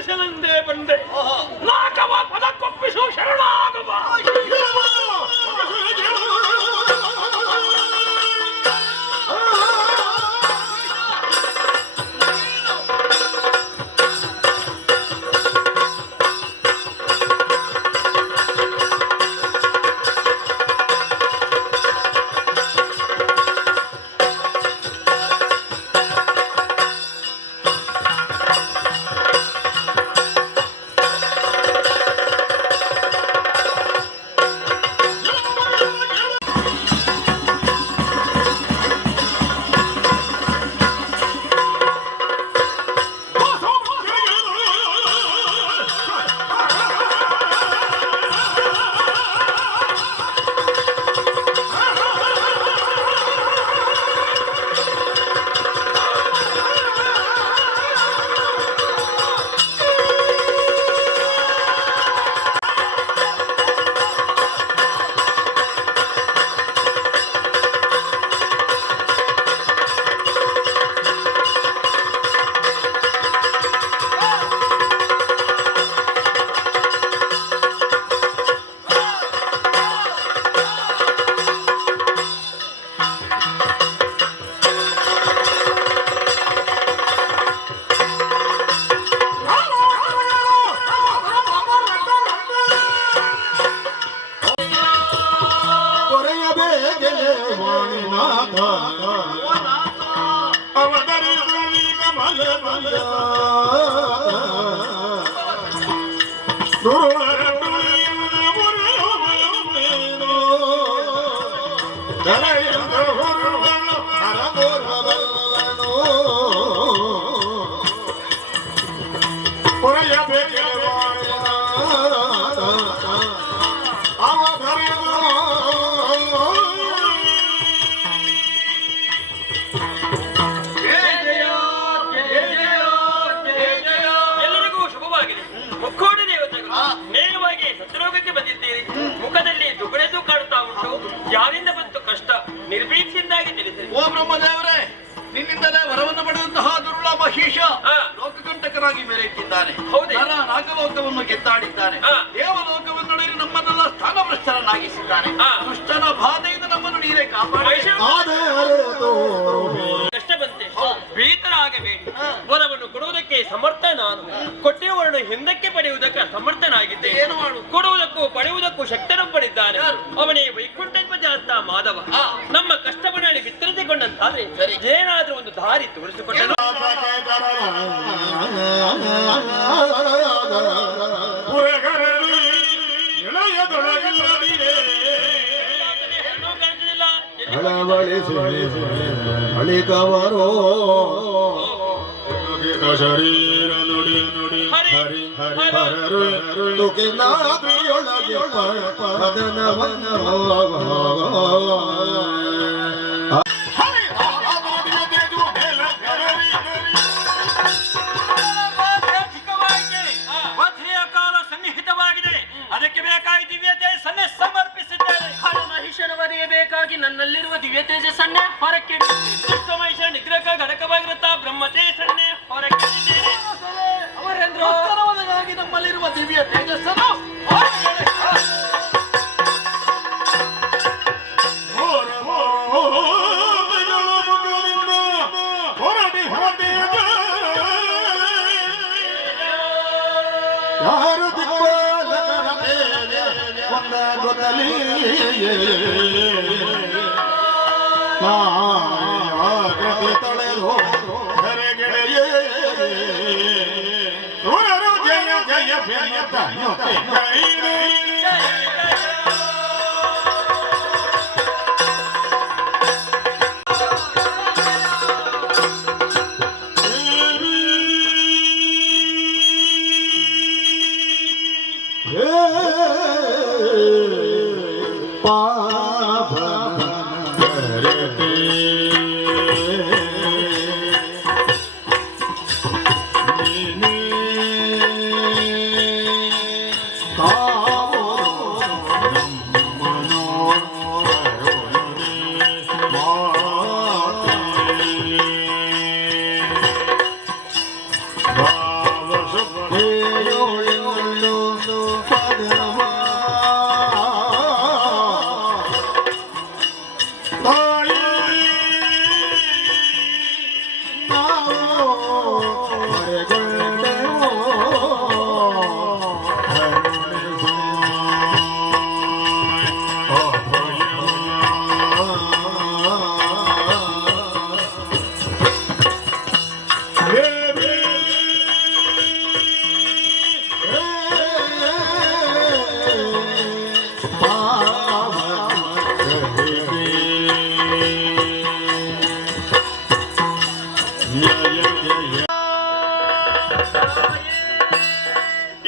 ಉಳಿಸಲೆಂದೇ ಬಂದೆ. ನಾಗವ ಪದಕ್ಕೊಪ್ಪಿಸು ಶರಣಾಗವ. ಎಲ್ಲರಿಗೂ ಶುಭವಾಗಿದೆ. ಮುಕ್ಕೋಡಿ ದೇವತೆಗಳು ನೇರವಾಗಿ ಸತ್ಯಲೋಕಕ್ಕೆ ಬಂದಿದ್ದೀರಿ. ಮುಖದಲ್ಲಿ ದುಗುಡೆದು ಕಾಡುತ್ತಾ ಉಂಟು. ಯಾರಿಂದ ಬಂತು ಕಷ್ಟ? ನಿರ್ಭೀತಿಯಿಂದಾಗಿ ತಿಳಿಸಿರಿ. ಓ ಬ್ರಹ್ಮದೇವರೇ, ನಿನ್ನಿಂದಲೇ ವರವನ್ನು ಪಡೆದಂತಹ ದುರುಳ ಮಹೀಶ ಲೋಕಕಂಟಕನಾಗಿ ಮೆರೆಯುತ್ತಿದ್ದಾನೆ. ಹೌದೇ? ನಾಗಲೋಕವನ್ನು ಗೆದ್ದಾಡಿದ್ದಾನೆ. ದೇವಲೋಕವನ್ನೊಡನೆ ನಮ್ಮನ್ನೆಲ್ಲ ಸ್ಥಾನಭ್ರಷ್ಟರನ್ನಾಗಿಸಿದ್ದಾನೆ. ದುಷ್ಟನ ಬಾಧೆಯಿಂದ ನಮ್ಮನ್ನು ನೀರೇ ಕಾಪಾಡಿ. ಕಷ್ಟ ಬಂತೆ, ಭೀತರಾಗಬೇಡಿ. ವರವನ್ನು ಕೊಡುವುದಕ್ಕೆ ಸಮರ್ಥ ನಾನು. ಕೊಟ್ಟಿರುವವರನ್ನು ಹಿಂದಕ್ಕೆ ಪಡೆಯುವುದಕ್ಕೆ ಸಮರ್ಥನಾಗಿದ್ದೆ. ಏನು ಮಾಡು? ಕೊಡುವುದಕ್ಕೂ ಪಡೆಯುವುದಕ್ಕೂ ಶಕ್ತನೊಬ್ಬನಿದ್ದಾನೆ. ಅವನೇ ವೈಕುಂಠಧ್ವಜ ಅಂತ ಮಾಧವ. ನಮ್ಮ ಕಷ್ಟವನ್ನಾಡಿ ವಿಸ್ತರಿಸಿಕೊಂಡಂತಾದ್ರೆ ಏನಾದ್ರೂ ಒಂದು ದಾರಿ ತೋರಿಸಿಕೊಟ್ಟನು. ಅಳಿತವರೋ ಶರೀರ ನುಡಿ ನುಡಿ ಹರಿ ಹರಿ ತುಕಿನಾದ್ರಿಯೊಳಗೆ ಪದನವನ್ನ ಅದಕ್ಕೆ ಬೇಕಾಗಿ ದಿವ್ಯತೆ ಸನ್ನೆ ಸಮರ್ಪಿಸಿದ್ದೇನೆ. ಮಹಿಷನವರಿಗೆ ಬೇಕಾಗಿ ನನ್ನಲ್ಲಿರುವ ದಿವ್ಯ ತೇಜಸ್ಸನ್ನೇ ಹೊರಕ್ಕೆ ಮಹಿಷ ನಿಗ್ರಹ ಘಟಕವಾಗಿರುತ್ತಾ ಬ್ರಹ್ಮ ತೇಜಸ್ಸನ್ನೇ ಹೊರಕ್ಕಿದ್ದೇನೆ. ಅವರೆಂದ್ರಾಗಿ ನಮ್ಮಲ್ಲಿರುವ ದಿವ್ಯ ತೇಜಸ್ಸನ್ನು ಯಾರು ಗೊತ್ತಲಿ ತೊಳೆದು ಹೊರಗೆಳೆಯೇ ಜಯ ಜಯ ಭಾವ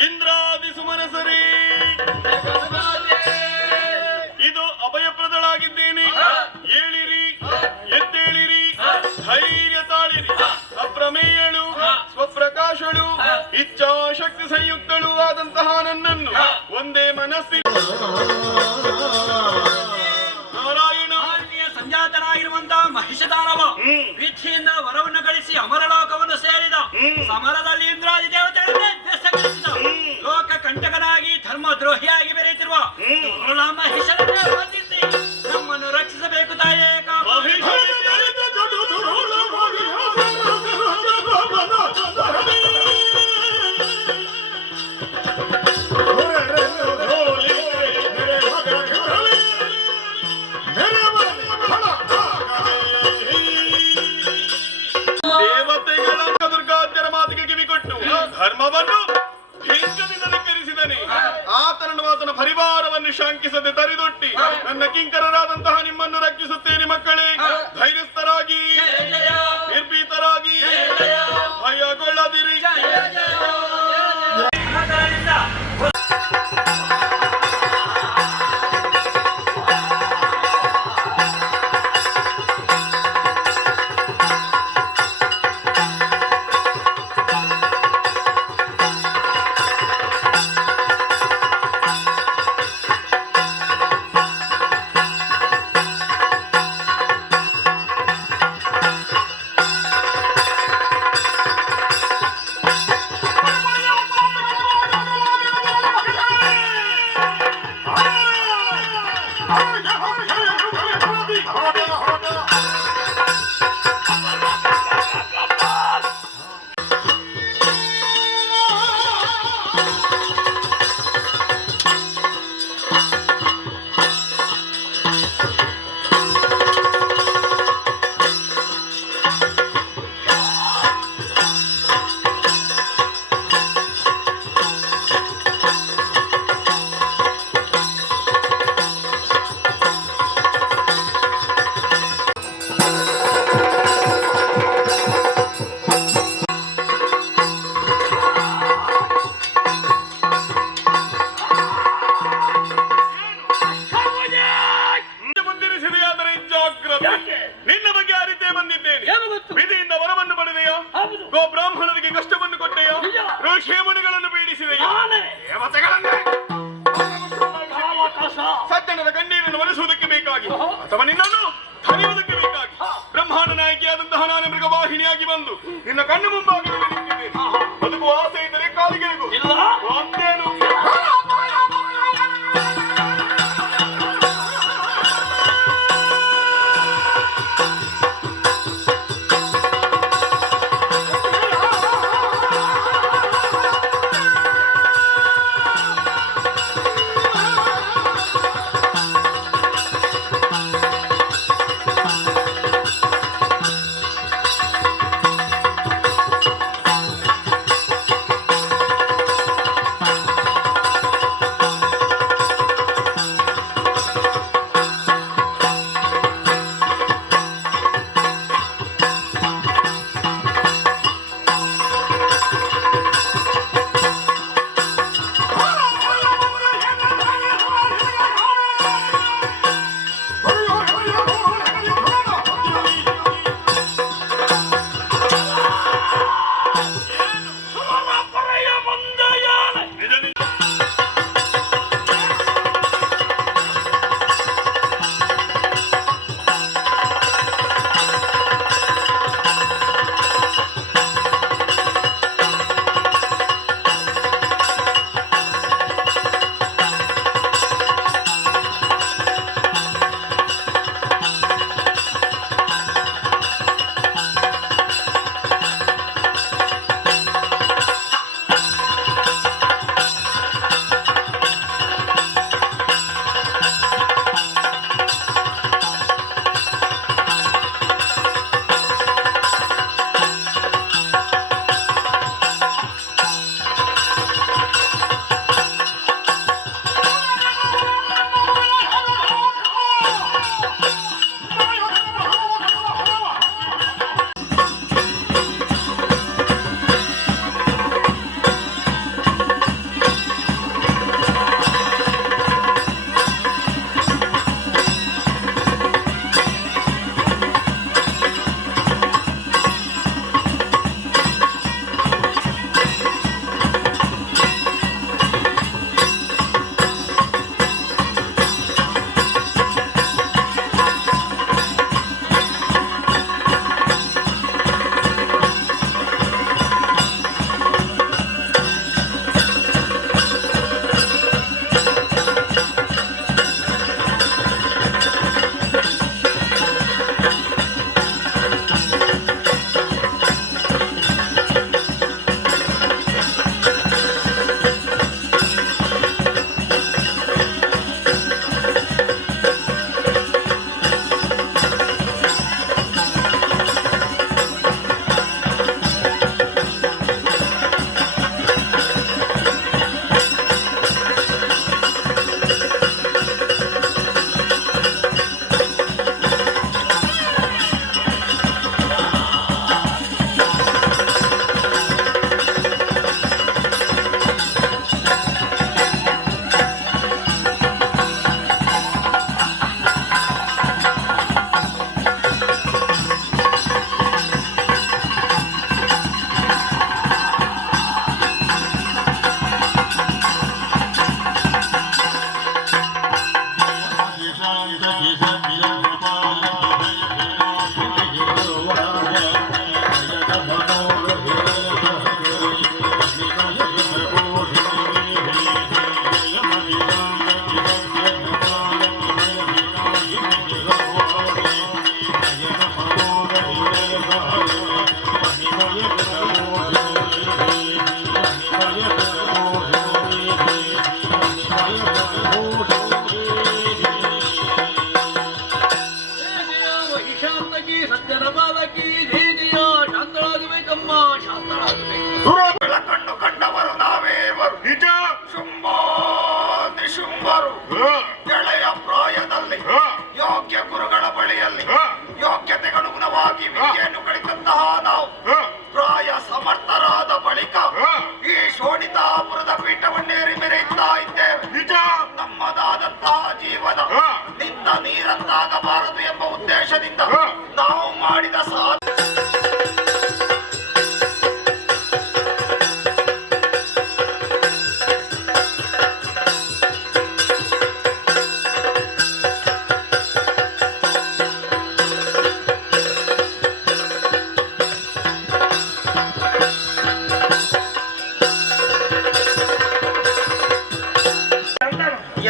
ಇಂದ್ರಾದಿ ಸುಮನಸರಿ ಇದು ಅಭಯಪ್ರದಳಾಗಿದ್ದೇನೆ. ಏಳಿರಿ, ಎದ್ದೇಳಿರಿ, ಧೈರ್ಯ ತಾಳಿರಿ. ಅಪ್ರಮೇಯಳು, ಸ್ವಪ್ರಕಾಶಳು, ಇಚ್ಛಾಶಕ್ತಿ ಸಂಯುಕ್ತಳು ಆದಂತಹ ನನ್ನನ್ನು ಒಂದೇ ಮನಸ್ಸಿನ ನಾರಾಯಣ ಸಂಜಾತನಾಗಿರುವಂತಹ ಮಹಿಷದಾನವ ವಿಧಿಯಿಂದ ವರವನ್ನು ಗಳಿಸಿ ಅಮರಲೋಕವನ್ನು ಸೇರಿದ ಸಮರದಲ್ಲಿ ಇಂದ್ರಾದಿ ದೇವತೆಗಳನ್ನೇ ಬೆಸಗಳಿಸಿದ ಲೋಕ ಕಂಟಕನಾಗಿ ಧರ್ಮ ದ್ರೋಹಿಯಾಗಿ ಬೆರೆಯುತ್ತಿರುವ ದುರುಳ ಮಹಿಷರನ್ನೇ ಬಂಧಿಸಿ ನಮ್ಮನ್ನು ರಕ್ಷಿಸಬೇಕು ತಾಯೇ. ದೇವತೆಗಳ ದುರ್ಗಾದ್ಯರ ಮಾತಿಗೆ ಕಿವಿಕೊಟ್ಟು ಧರ್ಮವನ್ನು ಭೀಂಗದಿಂದ ಧಿಕ್ಕರಿಸಿದನೆ. ಆತನ ಮಾತನ ಪರಿವಾರವನ್ನು ಶಂಕಿಸದೆ ತರಿದೊಟ್ಟಿ ನನ್ನ ಕಿಂಕರರಾದಂತಹ ನಿಮ್ಮನ್ನು ರಕ್ಷಿಸುತ್ತೇನೆ. ಮಕ್ಕಳೇ, ಧೈರ್ಯಸ್ಥರಾಗಿ, ನಿರ್ಭೀತರಾಗಿ, ಭಯಗೊಳ್ಳದಿರಿ. ನಿನ್ನ ಬಗ್ಗೆ ಅರಿತೇ ಬಂದಿದ್ದೇನೆ. ವಿಧಿಯಿಂದ ವರವನ್ನು ಪಡೆದೆಯೋ, ಗೋ ಬ್ರಾಹ್ಮಣರಿಗೆ ಕಷ್ಟವನ್ನು ಕೊಟ್ಟೆಯೋ, ಋಷಿಮುನಿಗಳನ್ನು ಪೀಡಿಸಿದೆಯೋ, ದೇವತೆಗಳನ್ನೇ ಸಜ್ಜನರ ಕಣ್ಣೀರನ್ನು ಒರೆಸುವುದಕ್ಕೆ ಬೇಕಾಗಿ ಅಥವಾ ನಿನ್ನನ್ನು ತಡೆಯುವುದಕ್ಕೆ ಬೇಕಾಗಿ ಬ್ರಹ್ಮಾಂಡ ನಾಯಕಿಯಾದಂತಹ ನಾನೇ ಮೃಗವಾಹಿನಿಯಾಗಿ ಬಂದು ನಿನ್ನ ಕಣ್ಣು ಮುಂಭಾಗದಲ್ಲಿ ನಿಂತಿದ್ದೇನೆ. ಬದುಕುವ ಆಸೆ ಇದ್ದರೆ ಕಾಲಿಗೆರಗು ಒಂದೇನು. ಮೆರೆಯುತ್ತಾ ಇದ್ದೇವೆ. ನಿಜ. ನಮ್ಮದಾದಂತಹ ಜೀವನ ನಿಂತ ನೀರಂತಾಗಬಾರದು ಎಂಬ ಉದ್ದೇಶದಿಂದ ನಾವು ಮಾಡಿದ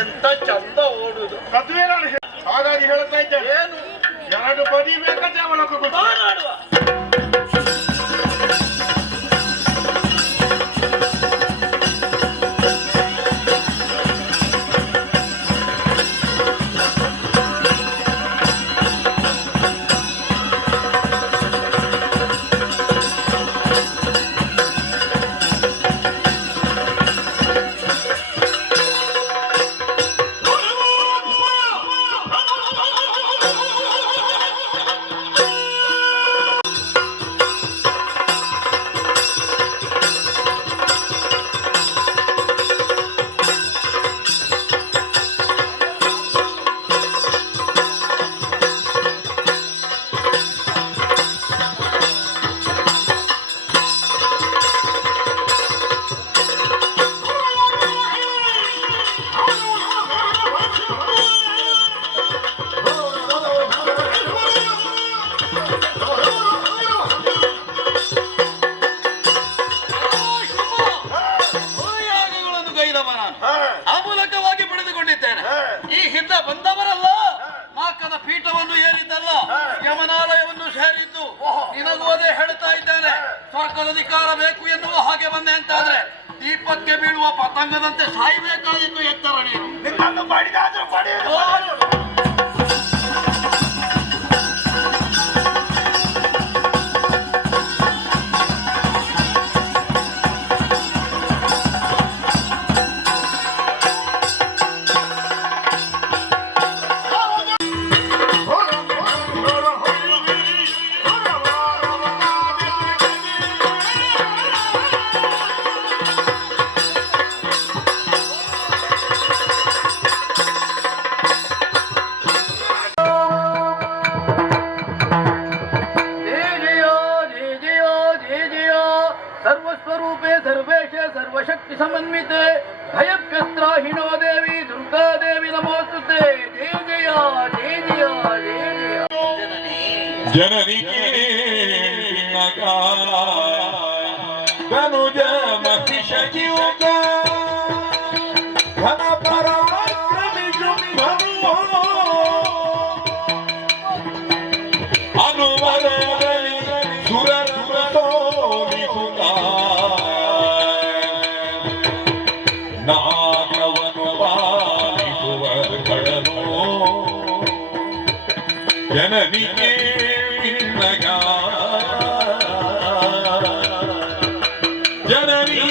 ಎಂತ ಚಂದ ಓಡುದು. ಅದುವೇ ನಾನು ಹಾಗಾಗಿ ಹೇಳ್ತಾ ಇದ್ದೇನೆ. ಏನು 2 ಬಡಿ ಬೇಕಂತೆ ಅವನ ಹೋರಾಡುವ. ಆ ಮೂಲಕವಾಗಿ ಪಡೆದುಕೊಂಡಿದ್ದೇನೆ. ಈ ಹಿಂದೆ ಬಂದವರಲ್ಲ ನಾಲ್ಕನ ಪೀಠವನ್ನು ಏರಿದ್ದಲ್ಲ, ಯಮನಾಲಯವನ್ನು ಸೇರಿದ್ದು. ನಿನಗೂ ಅದೇ ಹೇಳ್ತಾ ಇದ್ದೇನೆ. ಸ್ವರ್ಗದ ಅಧಿಕಾರ ಬೇಕು ಎನ್ನುವ ಹಾಗೆ ಬಂದೆ ಅಂತಾದ್ರೆ ದೀಪಕ್ಕೆ ಬೀಳುವ ಪತಂಗದಂತೆ ಸಾಯಬೇಕಾಗಿತ್ತು. ಎತ್ತರ ನೀನು ನಿನ್ನನ್ನು ಮಾಡಿದಾದ್ರೂ ಪಡೆಯುವುದು. ಸರ್ವಸ್ವರೂಪೇ ಸರ್ವೇಶೇ ಸರ್ವಶಕ್ತಿ ಸಮನ್ವಿತೆ ಭಯಪ್ಯಸ್ತ್ರಾಹಿಣೋ ದೇವಿ ದುರ್ಗಾ ದೇವಿ ನಮೋಸ್ತುತೆ. ಜಯ ಜಯ ಜಯ ಜಯ ಜಯ ಜಯ. ಜನರಿಗೆ ತನುಜ ಮಹಿಷಯೋಗ ಘನ ಪರಾಕ್ರಮಿ ಜುಂಭನು ಅನುವರದಲ್ಲಿ ಸುರಸುರ ತೋರಿಸುತ್ತ ನಾಗವನು ಪಾಲಿಸುವ ಕಳನು ಜನನಿಗೆ ಭಿನ್ನಗ ಜನನಿ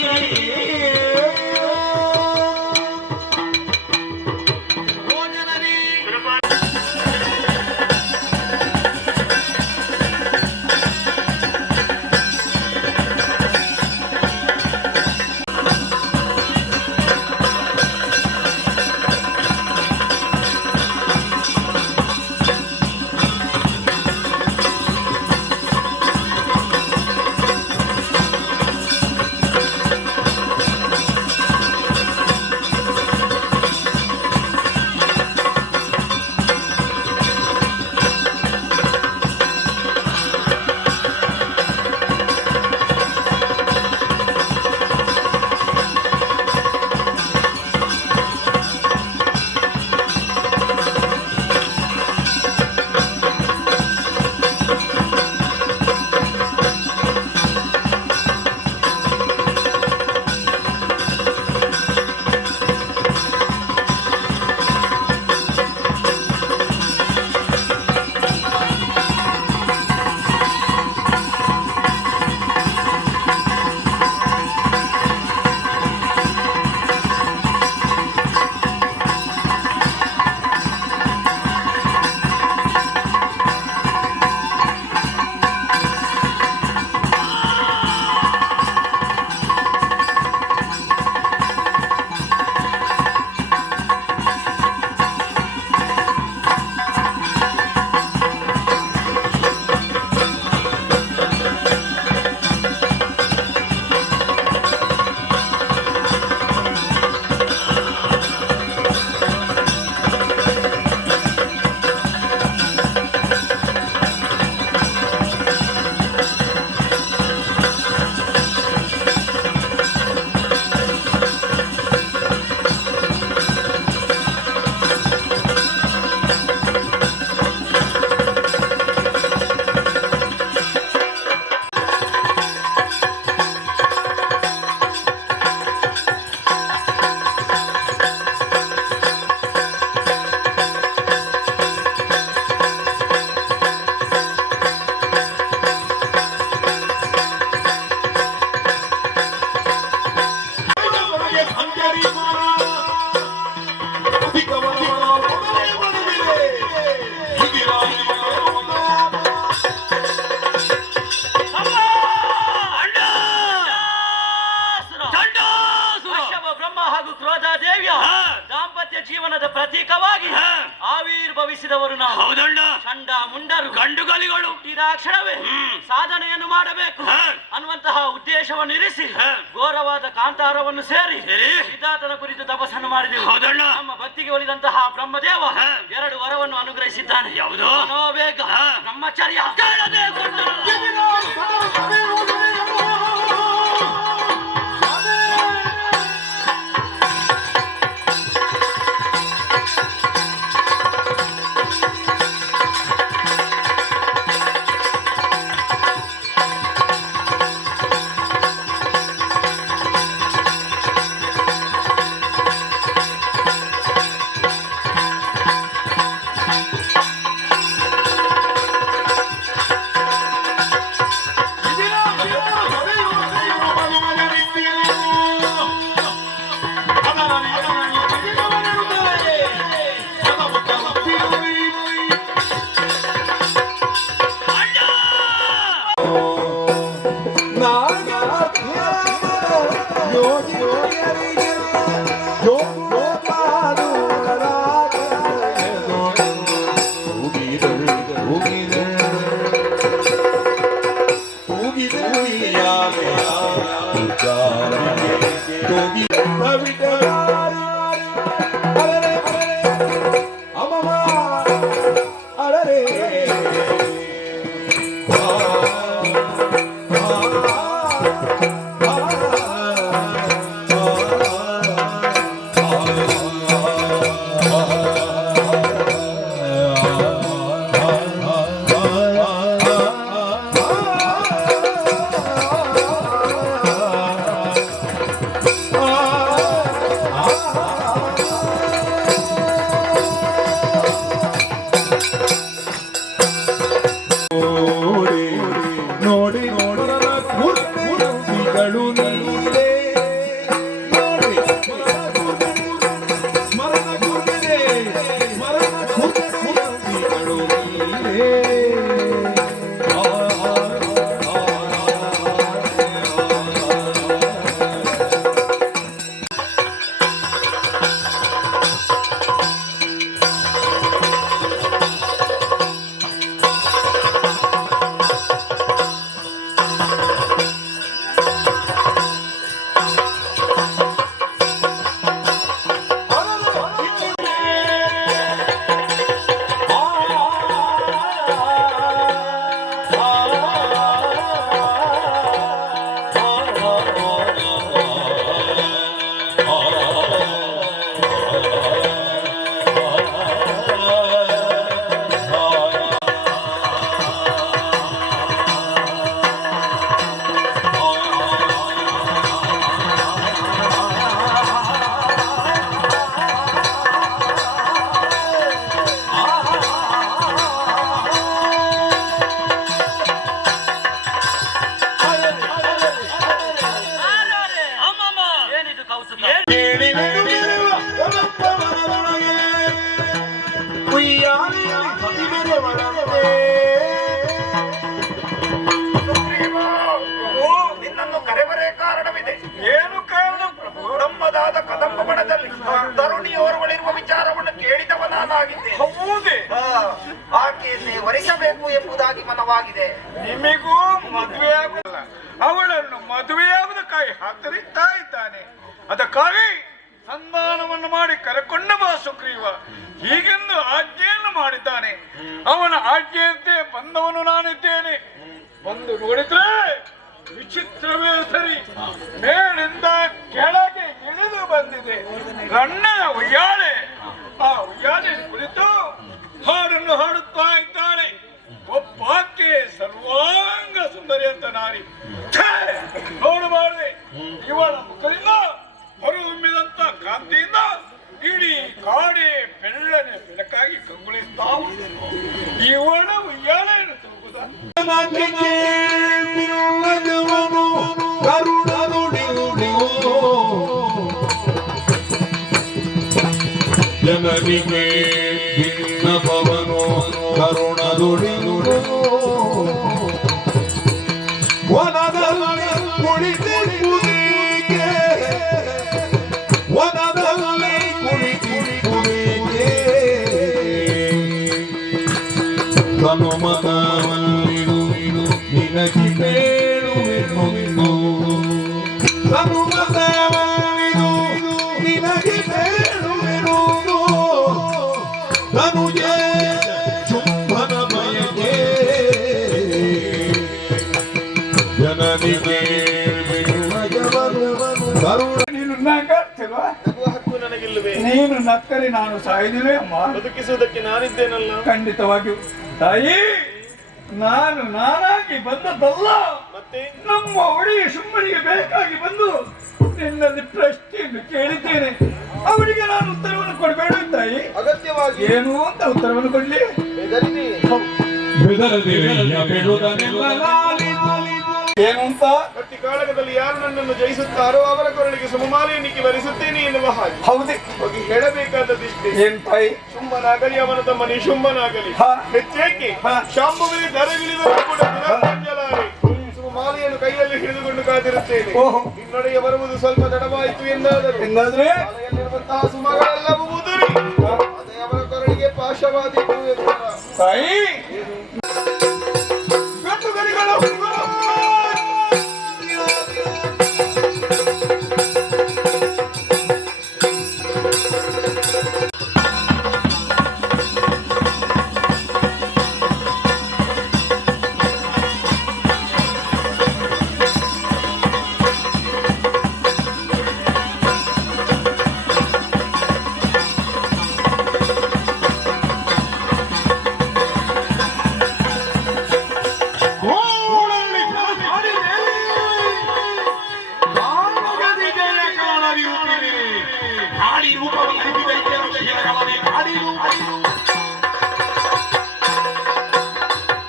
ಬ್ರಹ್ಮ ಹಾಗೂ ಕ್ರೋಧಾದೇವಿಯ ದಾಂಪತ್ಯ ಜೀವನದ ಪ್ರತೀಕವಾಗಿ ಆವಿರ್ಭವಿಸಿದವರು ನಾವು. ಹೌದಣ್ಣ. ಚಂಡ ಮುಂಡರು ಗಂಡುಗಲಿಗಳು ಹುಟ್ಟಿದ ಕ್ಷಣವೇ ಸಾಧನೆಯನ್ನು ಮಾಡಬೇಕು ಅನ್ನುವಂತಹ ಉದ್ದೇಶವನ್ನು ಇರಿಸಿ ಘೋರವಾದ ಕಾಂತಾರವನ್ನು ಸೇರಿ ಸಿದ್ಧಾರ್ಥನ ಕುರಿತು ತಪಸ್ಸನ್ನು ಮಾಡಿದೆವು. ಹೌದಣ್ಣ. ನಮ್ಮ ಭಕ್ತಿಗೆ ಒಲಿದಂತಹ ಬ್ರಹ್ಮದೇವ 2 ವರವನ್ನು ಅನುಗ್ರಹಿಸಿದ್ದಾನೆ. ಯಾವುದು? ಮನೋವೇಗ, ಬ್ರಹ್ಮಚರ್ಯ. ನಿನ್ನನ್ನು ಕರೆಬರೇ ಕಾರಣವಿದೆ. ಏನು ಕಾರಣ ಪ್ರಭು? ನಮ್ಮದಾದ ಕದಂಬ ಬಣದಲ್ಲಿ ತರುಣಿಯೋರ್ವಳಿರುವ ವಿಚಾರವನ್ನು ಕೇಳಿದವ ನಾನಾಗಿದ್ದೆ. ಹೌದೇ? ಆಕೆಯನ್ನೇ ವರಿಸಬೇಕು ಎಂಬುದಾಗಿ ಮನವಾಗಿದೆ. ನಿಮಗೂ ಮದುವೆ ಆಗುಲ್ಲ, ಅವಳನ್ನು ಮದುವೆಯಾಗುವುದಕ್ಕಾಗಿ ಹಾತರಿಸ್ತಾ ಇದ್ದಾನೆ. ಅದಕ್ಕಾಗಿ ಸಂಧಾನವನ್ನು ಮಾಡಿ ಕರೆಕೊಂಡ ಬಾ ಸುಗ್ರೀವ ಹೀಗೆಂದು ಆಜ್ಞೆಯನ್ನು ಮಾಡಿದ್ದಾನೆ. ಅವನ ಆಜ್ಞೆಯಂತೆ ಬಂದವನು ನಾನಿದ್ದೇನೆ. ಬಂದು ನೋಡಿದ್ರೆ ವಿಚಿತ್ರವೇ ಸರಿ, ಮೇಲಿಂದ ಕೆಳಗೆ ಇಳಿದು ಬಂದಿದೆ ಗಣ್ಣನ ಉಯ್ಯಾಲೆ. ಆ ಉಯ್ಯಾಲೆ ಕುರಿತು ಹಾಡನ್ನು ಹಾಡುತ್ತಾ ಇದ್ದಾಳೆ. ಒಬ್ಬಾಕೆ ಸರ್ವಾಂಗ ಸುಂದರಿ ಅಂತ ನಾರಿ ನೋಡಬಾರದೆ. ಇವಳ ಮುಖದಿಂದ ಹೊರಹೊಮ್ಮಿದಂತ ಕಾಂತಿಯಿಂದ ಇಡೀ ಕಾಡೆ ಬೆಳ್ಳನೆ ಬೆಳಕಾಗಿ ಕಂಗೊಳಿಸ್ತಾ ಇವಳ ಉಯ್ಯಾಲೆಯನ್ನು ತೂಗುದ ಜನರಿಗೆ ವಿನ್ನಪವನು ಕರುಣದುಡಿದು ವನದಲ್ಲಿ ಕುಳಿತಿರುವುದೇಕೆ ವನದಲ್ಲಿ ಕುಳಿತಿರುವುದೇಕೆ ಹನುಮತವಲ್ಲಿರು ನಿನಗೆ ಬೇಡುವೆನು ಹನುಮತವಲ್ಲಿರು ನಿನಗೆ ಬೇಡುವೆನು ಧನುಜೇ ಶುಂಭನ ಭಯಕ್ಕೆ ಜನನಿಗೆ ಕರುಣ ನೀನು ನಗಾಡ್ತಿಲ್ವಾ? ನಗುವ ಹಕ್ಕು ನನಗಿಲ್ಲವೇ? ನೀನು ನಕ್ಕರೆ ನಾನು ಸಾಯುದಿಲ್ಲ ಅಮ್ಮ. ಬದುಕಿಸುವುದಕ್ಕೆ ನಾನಿದ್ದೇನಲ್ಲ. ಖಂಡಿತವಾಗಿಯೂ ತಾಯಿ, ನಾನು ನಾನಾಗಿ ಬಂದದ್ದಲ್ಲ, ಮತ್ತೆ ನಮ್ಮ ಒಡೆಯ ಸುಮ್ಮನಿಗೆ ಬೇಕಾಗಿ ಬಂದು ನಿನ್ನಲ್ಲಿ ಪ್ರಶ್ನೆಯನ್ನು ಕೇಳಿದ್ದೇನೆ. ಅವರಿಗೆ ನಾನು ಉತ್ತರವನ್ನು ಕೊಡಬೇಡ ತಾಯಿ. ಅಗತ್ಯವಾಗಿ ಏನು ಅಂತ ಉತ್ತರವನ್ನು ಕೊಡ್ಲಿ? ಬೆದರಿದೆ. ಏನು ಅಂತ? ಪ್ರತಿ ಕಾಳಗದಲ್ಲಿ ಯಾರು ನನ್ನನ್ನು ಜಯಿಸುತ್ತಾರೋ ಅವರ ಕೊರಳಿಗೆ ಸಮಮಾಲೆಯನ್ನಿಕ್ಕೆ ಬರೆಸುತ್ತೇನೆ ಎನ್ನುವ ಹಾಗೆ ಹೌದೇ, ಹೋಗಿ ಹೇಳಬೇಕಾದದಿಷ್ಟೇ. ಏನ್ ತಾಯಿ? ಶುಂಭನಾಗಲಿ ಅವನ ತಮ್ಮ ನಿಶುಂಭನಾಗಲಿ ಹಾ. ಹೆಚ್ಚೇಕೆ ಹಾ. ಶಾಂಭವಿಗೆ ದರಗಿಳಿದರೂ ಕೂಡ ದಿನಪಂಜಲಾರೆ ಸುಮಾಲೆಯನ್ನು ಕೈಯಲ್ಲಿ ಹಿಡಿದುಕೊಂಡು ಕಾದಿರುತ್ತೇನೆ. ಓಹೋ, ನಿನ್ನೊಡೆಗೆ ಬರುವುದು ಸ್ವಲ್ಪ ತಡವಾಯಿತು ಎಂದಾದರೂ ಎಂದಾದ್ರೆ ಶಾಲೆಯಲ್ಲಿರುವಂತಹ ಸುಮಗಳೆಲ್ಲವೂ ಉದುರಿ ಅದೇ ಅವರ ಕೊರಳಿಗೆ ಪಾಶವಾದೀತು ಎಂದರ ತಾಯಿ,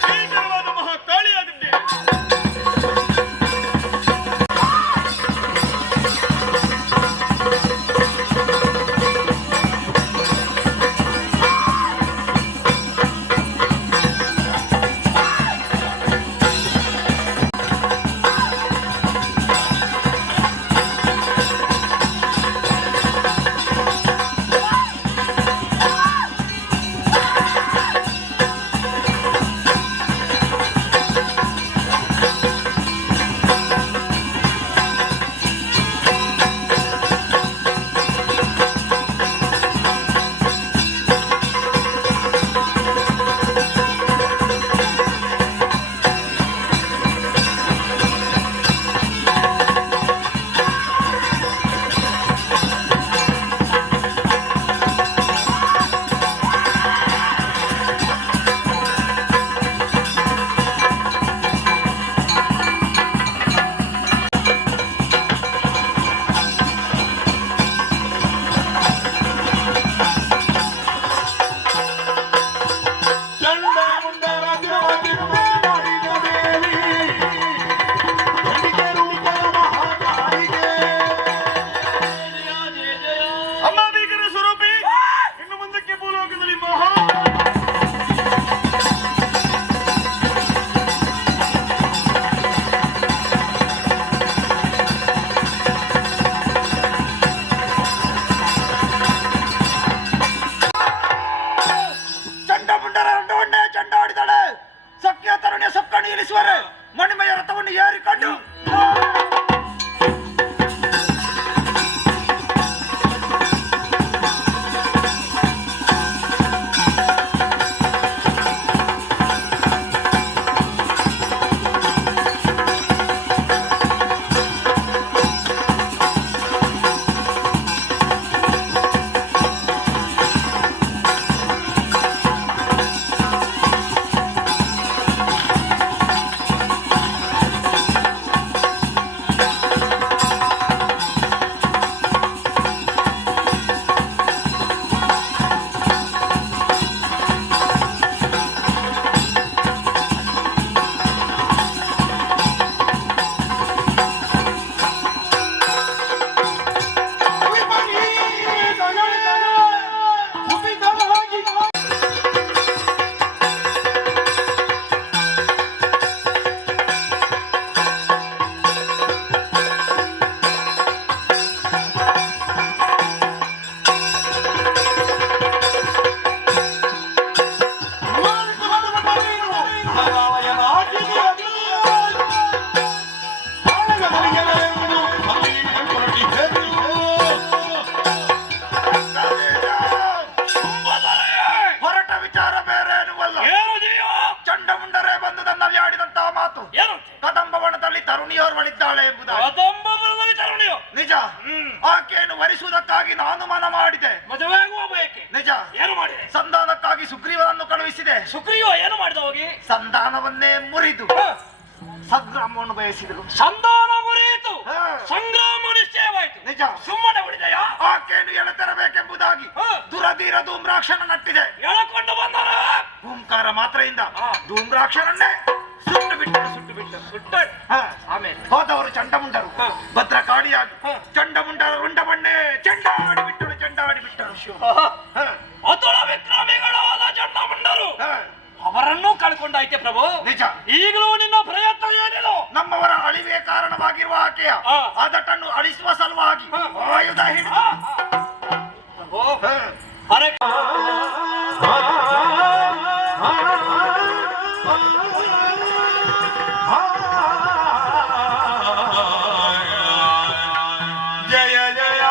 ಭೀಕರವಾದ ಮಹಾಕಾಳಿಯಾಗಿದ್ದೇನೆ. ಭರಿಸುವುದಕ್ಕಾಗಿ ನಾನು ಮನ ಮಾಡಿದೆ. ಮದುವೆ ಆಗುವ ಬಯಕೆ ನಿಜ. ಏನು ಮಾಡಿದೆ? ಸಂಧಾನಕ್ಕಾಗಿ ಸುಗ್ರೀವನನ್ನು ಕಳುಹಿಸಿದೆ. ಸುಗ್ರೀವ ಏನು ಮಾಡಿದ ಹೋಗಿ? ಸಂಧಾನವನ್ನೇ ಮುರಿದು ಸಂಗ್ರಾಮವನ್ನು ಬಯಸಿದರು. ಸಂಧಾನ ಮುರಿಯಿತು, ಹಾ. ಸಂಗ್ರಾಮ ನಿಶ್ಚಯವಾಯಿತು. ನಿಜ. ಸುಮ್ಮನೆ ಉಳಿದೆಯಾ? ಆಕೆಯನ್ನು ಎಳೆತರಬೇಕೆಂಬುದಾಗಿ ದುರಧೀರ ಧೂಮ್ರಾಕ್ಷನ ನಟ್ಟಿದೆ. ಎಳಕೊಂಡು ಬಂದನ ಹೂಂಕಾರ ಮಾತ್ರೆಯಿಂದ ಧೂಮ್ರಾಕ್ಷರನ್ನೇ ಸುಟ್ಟು ಬಿಟ್ಟರು. ಸುಟ್ಟಳು. ಆಮೇಲೆ ಹೋದವರು ಚಂಡಮುಂಡರು ಭದ್ರಕಾಡಿಯಾಗಿ ಚಂಡಮುಂಡರ ರುಂಡವನ್ನೇ ಚೆಂಡಾಡಿ ಬಿಟ್ಟರು. ಅತುಲ ವಿಕ್ರಮಿಗಳಾದ ಚಂಡಮುಂಡರು ಅವರನ್ನೂ ಕಳ್ಕೊಂಡಾಯ್ತೆ ಪ್ರಭು. ನಿಜ. ಈಗಲೂ ನಿನ್ನ ಪ್ರಯತ್ನ ಏನಿಲ್ಲ? ನಮ್ಮವರ ಅಳಿವೆ ಕಾರಣವಾಗಿರುವ ಆಕೆಯ ಅದಟನ್ನು ಅಳಿಸುವ ಸಲುವಾಗಿ ಆಯುಧ ಹಿಡಿದು ಪ್ರಭು ಅರೆ ಜಯ ಜಯ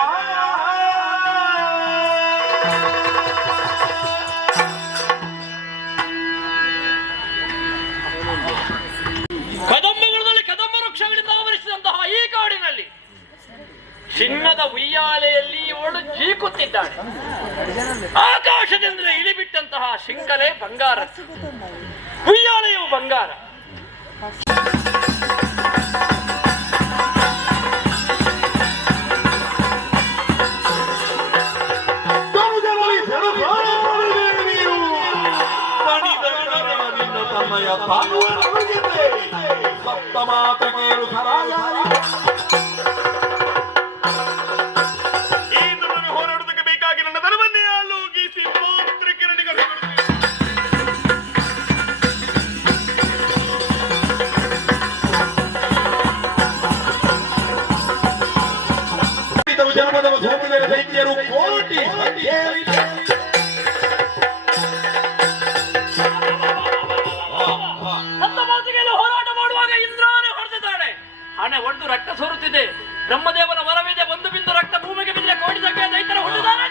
ಕದಂಬಗಳಲ್ಲಿ ಕದಂಬ ವೃಕ್ಷಗಳಿಂದ ಆವರಿಸಿದಂತಹ ಈ ಕಾಡಿನಲ್ಲಿ ಚಿನ್ನದ ಉಯ್ಯಾಲೆಯಲ್ಲಿ ಇವಳು ಜೀಕುತ್ತಿದ್ದಾಳೆ. ಆಕಾಶದಿಂದ ಇಳಿಬಿಟ್ಟಂತಹ ಶಿಂಕಲೆ ಬಂಗಾರ, ಉಯ್ಯಾಲೆಯು ಬಂಗಾರ. ತನ್ನಯ ಸಪ್ತ ಮಾತೃಕೆಯರು ಈ ದುರ್ಗನ ಹೋರಾಡುವುದಕ್ಕೆ ಬೇಕಾಗಿ ನನ್ನ ಧನವನ್ನೇ ಆಲೋಕಿಸಿ ಮಾತ್ರ ಕಿರಣಿಗೆ ಜನ್ಮದ ಭೂಮಿಗಳ ದೈತ್ಯರು ಕೋಟಿ ಸತ್ತ ಮಾತಿಗೆಲ್ಲ ಹೋರಾಟ ಮಾಡುವಾಗ ಇಂದ್ರನೇ ಹೊಡೆದಿದ್ದಾಳೆ. ಹಣೆ ಒಡೆದು ರಕ್ತ ಸೋರುತ್ತಿದೆ. ಬ್ರಹ್ಮದೇವನ ವರವಿದೆ. ಒಂದು ಬಿಂದು ರಕ್ತ ಭೂಮಿಗೆ ಬಿದ್ದರೆ ಕೋಟಿ ಸಂಖ್ಯೆಯ ದೈತ್ಯರು ಹೊಡೆದಿದ್ದಾರೆ.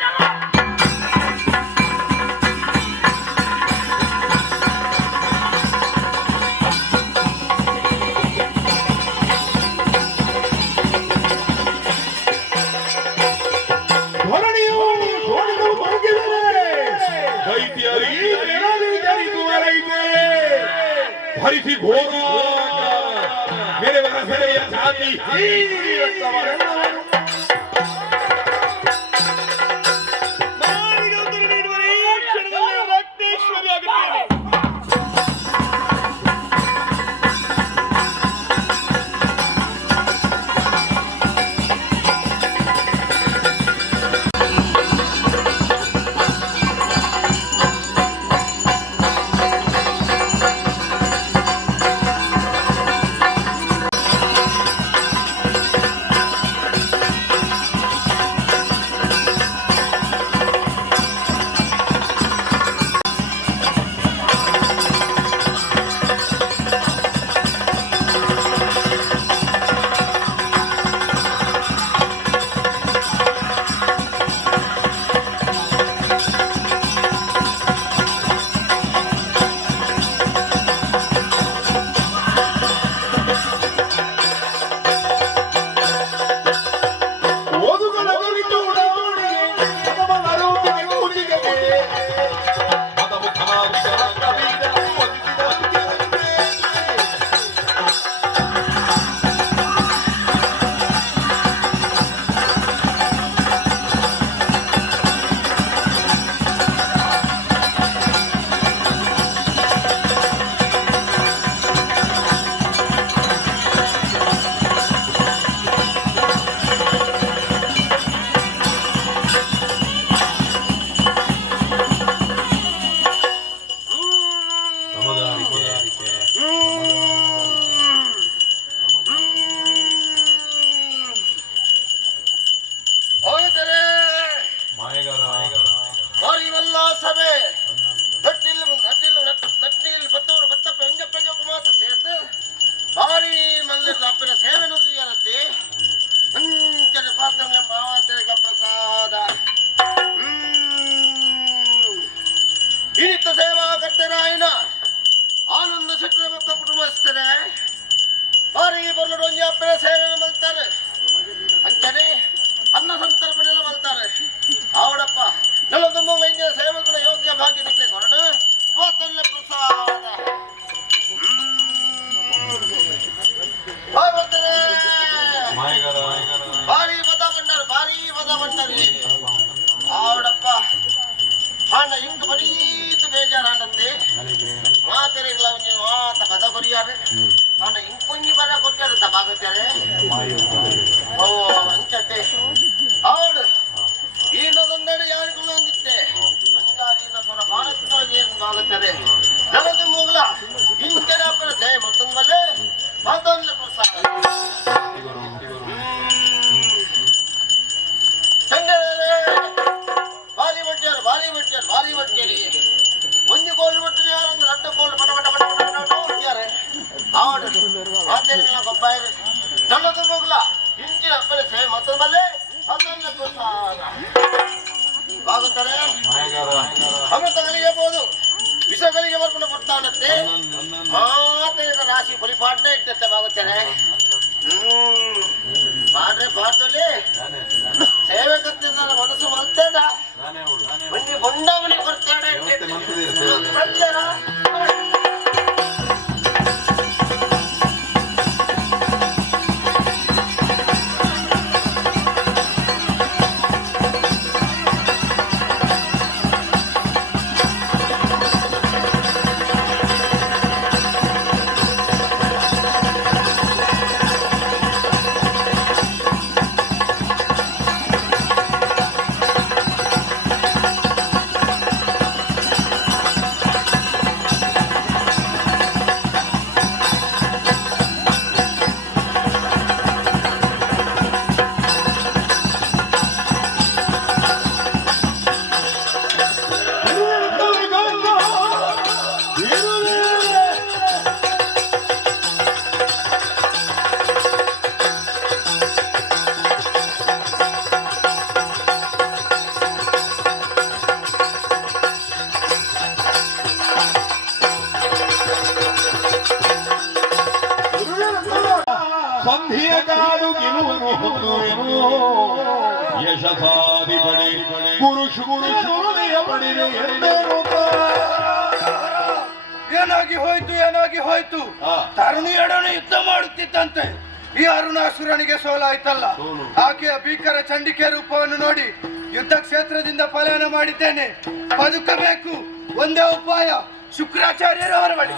ಭರಿಸಿ ಘೋರ ಮೇರೆ ವರಸೆಯ ಜಾತಿ ರಕ್ತೇಶ್ವರಿ ಆಗುತ್ತೇನೆ. ಆವಡಪ್ಪ ಹಣ ಹಿಂಗ್ ಬರೀತು ಬೇಜಾರಾನಂತೆ ಮಾತರಿಗಳ ಮಾತ ಪದ ಕೊರಿಯಾರೆ ಹಣ ಹಿಂಗ್ ಕುಂಜಿ ಬರ ಕೊಟ್ಟಾರೆ ತಪಾಗುತ್ತಾರೆ ಓ ಅಂಚತೆ ಅವಡು ಈನದೊಂದೆಡೆ ಯಾರಿಗೂ ಅಂದಿತ್ತೆ ಅಂಚಾರಿನ ಸ್ವರ ಭಾರತವಾಗಿ ಆಗುತ್ತದೆ ನನ್ನದು ಮೂಗಲ ಇಂಚರ ಪ್ರಸೆ ಮತ್ತೊಂದಲ್ಲೇ ಮತ್ತೊಂದು ಪ್ರಸಾದ ಭಾರಿ ಬಟ್ಟೇರಿ ಒಂದು ಕೋಲ್ ಬಿಟ್ಟು ಎರಡು ಕೋಲ್ ಪಟ ಪಟ ಪಟ ಪಟ ಪಟ ಹೋಗ್ತಾರೆ ಆವಡು ಮಾತೇರಿನ ಗೊಬ್ಬಾಯಿರು ನನ್ನದು ಮೂಗಲ ಇಂಚಿನ ಪ್ರಸೆ ಮತ್ತೊಂದಲ್ಲೇ ಮತ್ತೊಂದು ಪ್ರಸಾದ ಆಗುತ್ತಾರೆ ಅಮೃತಗಳಿಗೆ ಬೋದು ವಿಷಗಳಿಗೆ ಬರ್ಕೊಂಡು ಬರ್ತಾನತ್ತೆ ಮಾತೇರಿನ ರಾಶಿ ಫಲಿಪಾಟನೆ ಇರ್ತೈತೆ ಆಗುತ್ತಾರೆ ಮಾಡ್ರೆ ಪಾಠದಲ್ಲಿ ಸೇವೆ ಕತ್ತಿಂದ ಮನಸ್ಸು ಮಲ್ತೇಡ ಮಣ್ಣಿ ಬೊಂಡಾವಣಿ ಬರ್ತಾಡೆ ಸಂಧಿಯಗಾಡು ಗೆಲುವನು ಹೊಂದುವೆನು ಯಶಸಾದಿ ಬಳಿ ಗುರುಷು ಗುರುಷುಯ ಬಡಿದೆ ಏನಾಗಿ ಹೋಯ್ತು ತರುಣಿಯೊಡನೆ ಯುದ್ಧ ಮಾಡುತ್ತಿದ್ದಂತೆ ಈ ಅರುಣಾಸುರನಿಗೆ ಸೋಲಾಯ್ತಲ್ಲ ಆಕೆಯ ಭೀಕರ ಚಂಡಿಕೆ ರೂಪವನ್ನು ನೋಡಿ ಯುದ್ಧ ಕ್ಷೇತ್ರದಿಂದ ಪಲಾಯನ ಮಾಡಿದ್ದೇನೆ ಬದುಕಬೇಕು ಒಂದೇ ಉಪಾಯ ಶುಕ್ರಾಚಾರ್ಯರವರ ಬಳಿ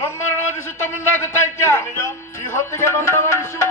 ನಮ್ಮನ್ನು ಮುಂದಾಗುತ್ತಾ ಇದ್ಯಾ ಈ ಹೊತ್ತಿಗೆ ಬಂದವ ವಿಶ್ವ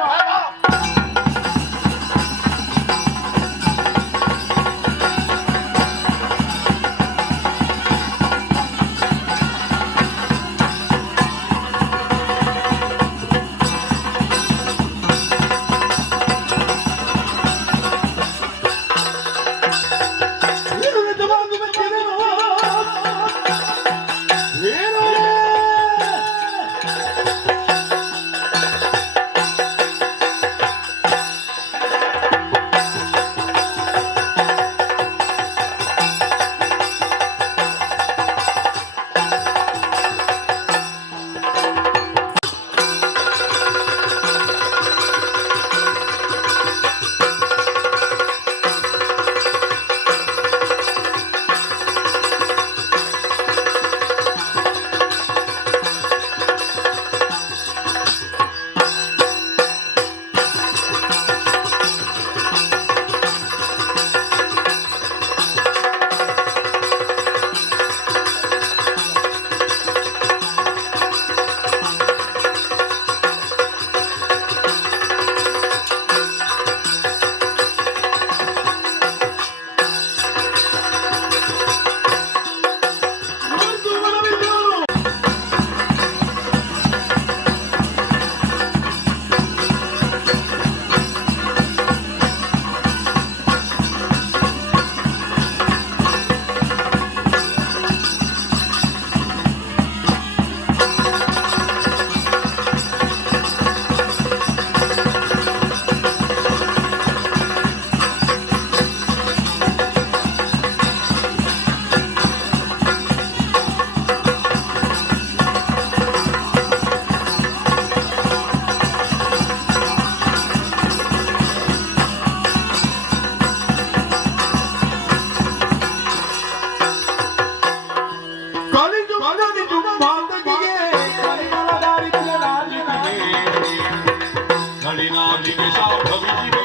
ನಳಿನಾಟಿಗೆ ಶಾಖವಿಸಿವೆ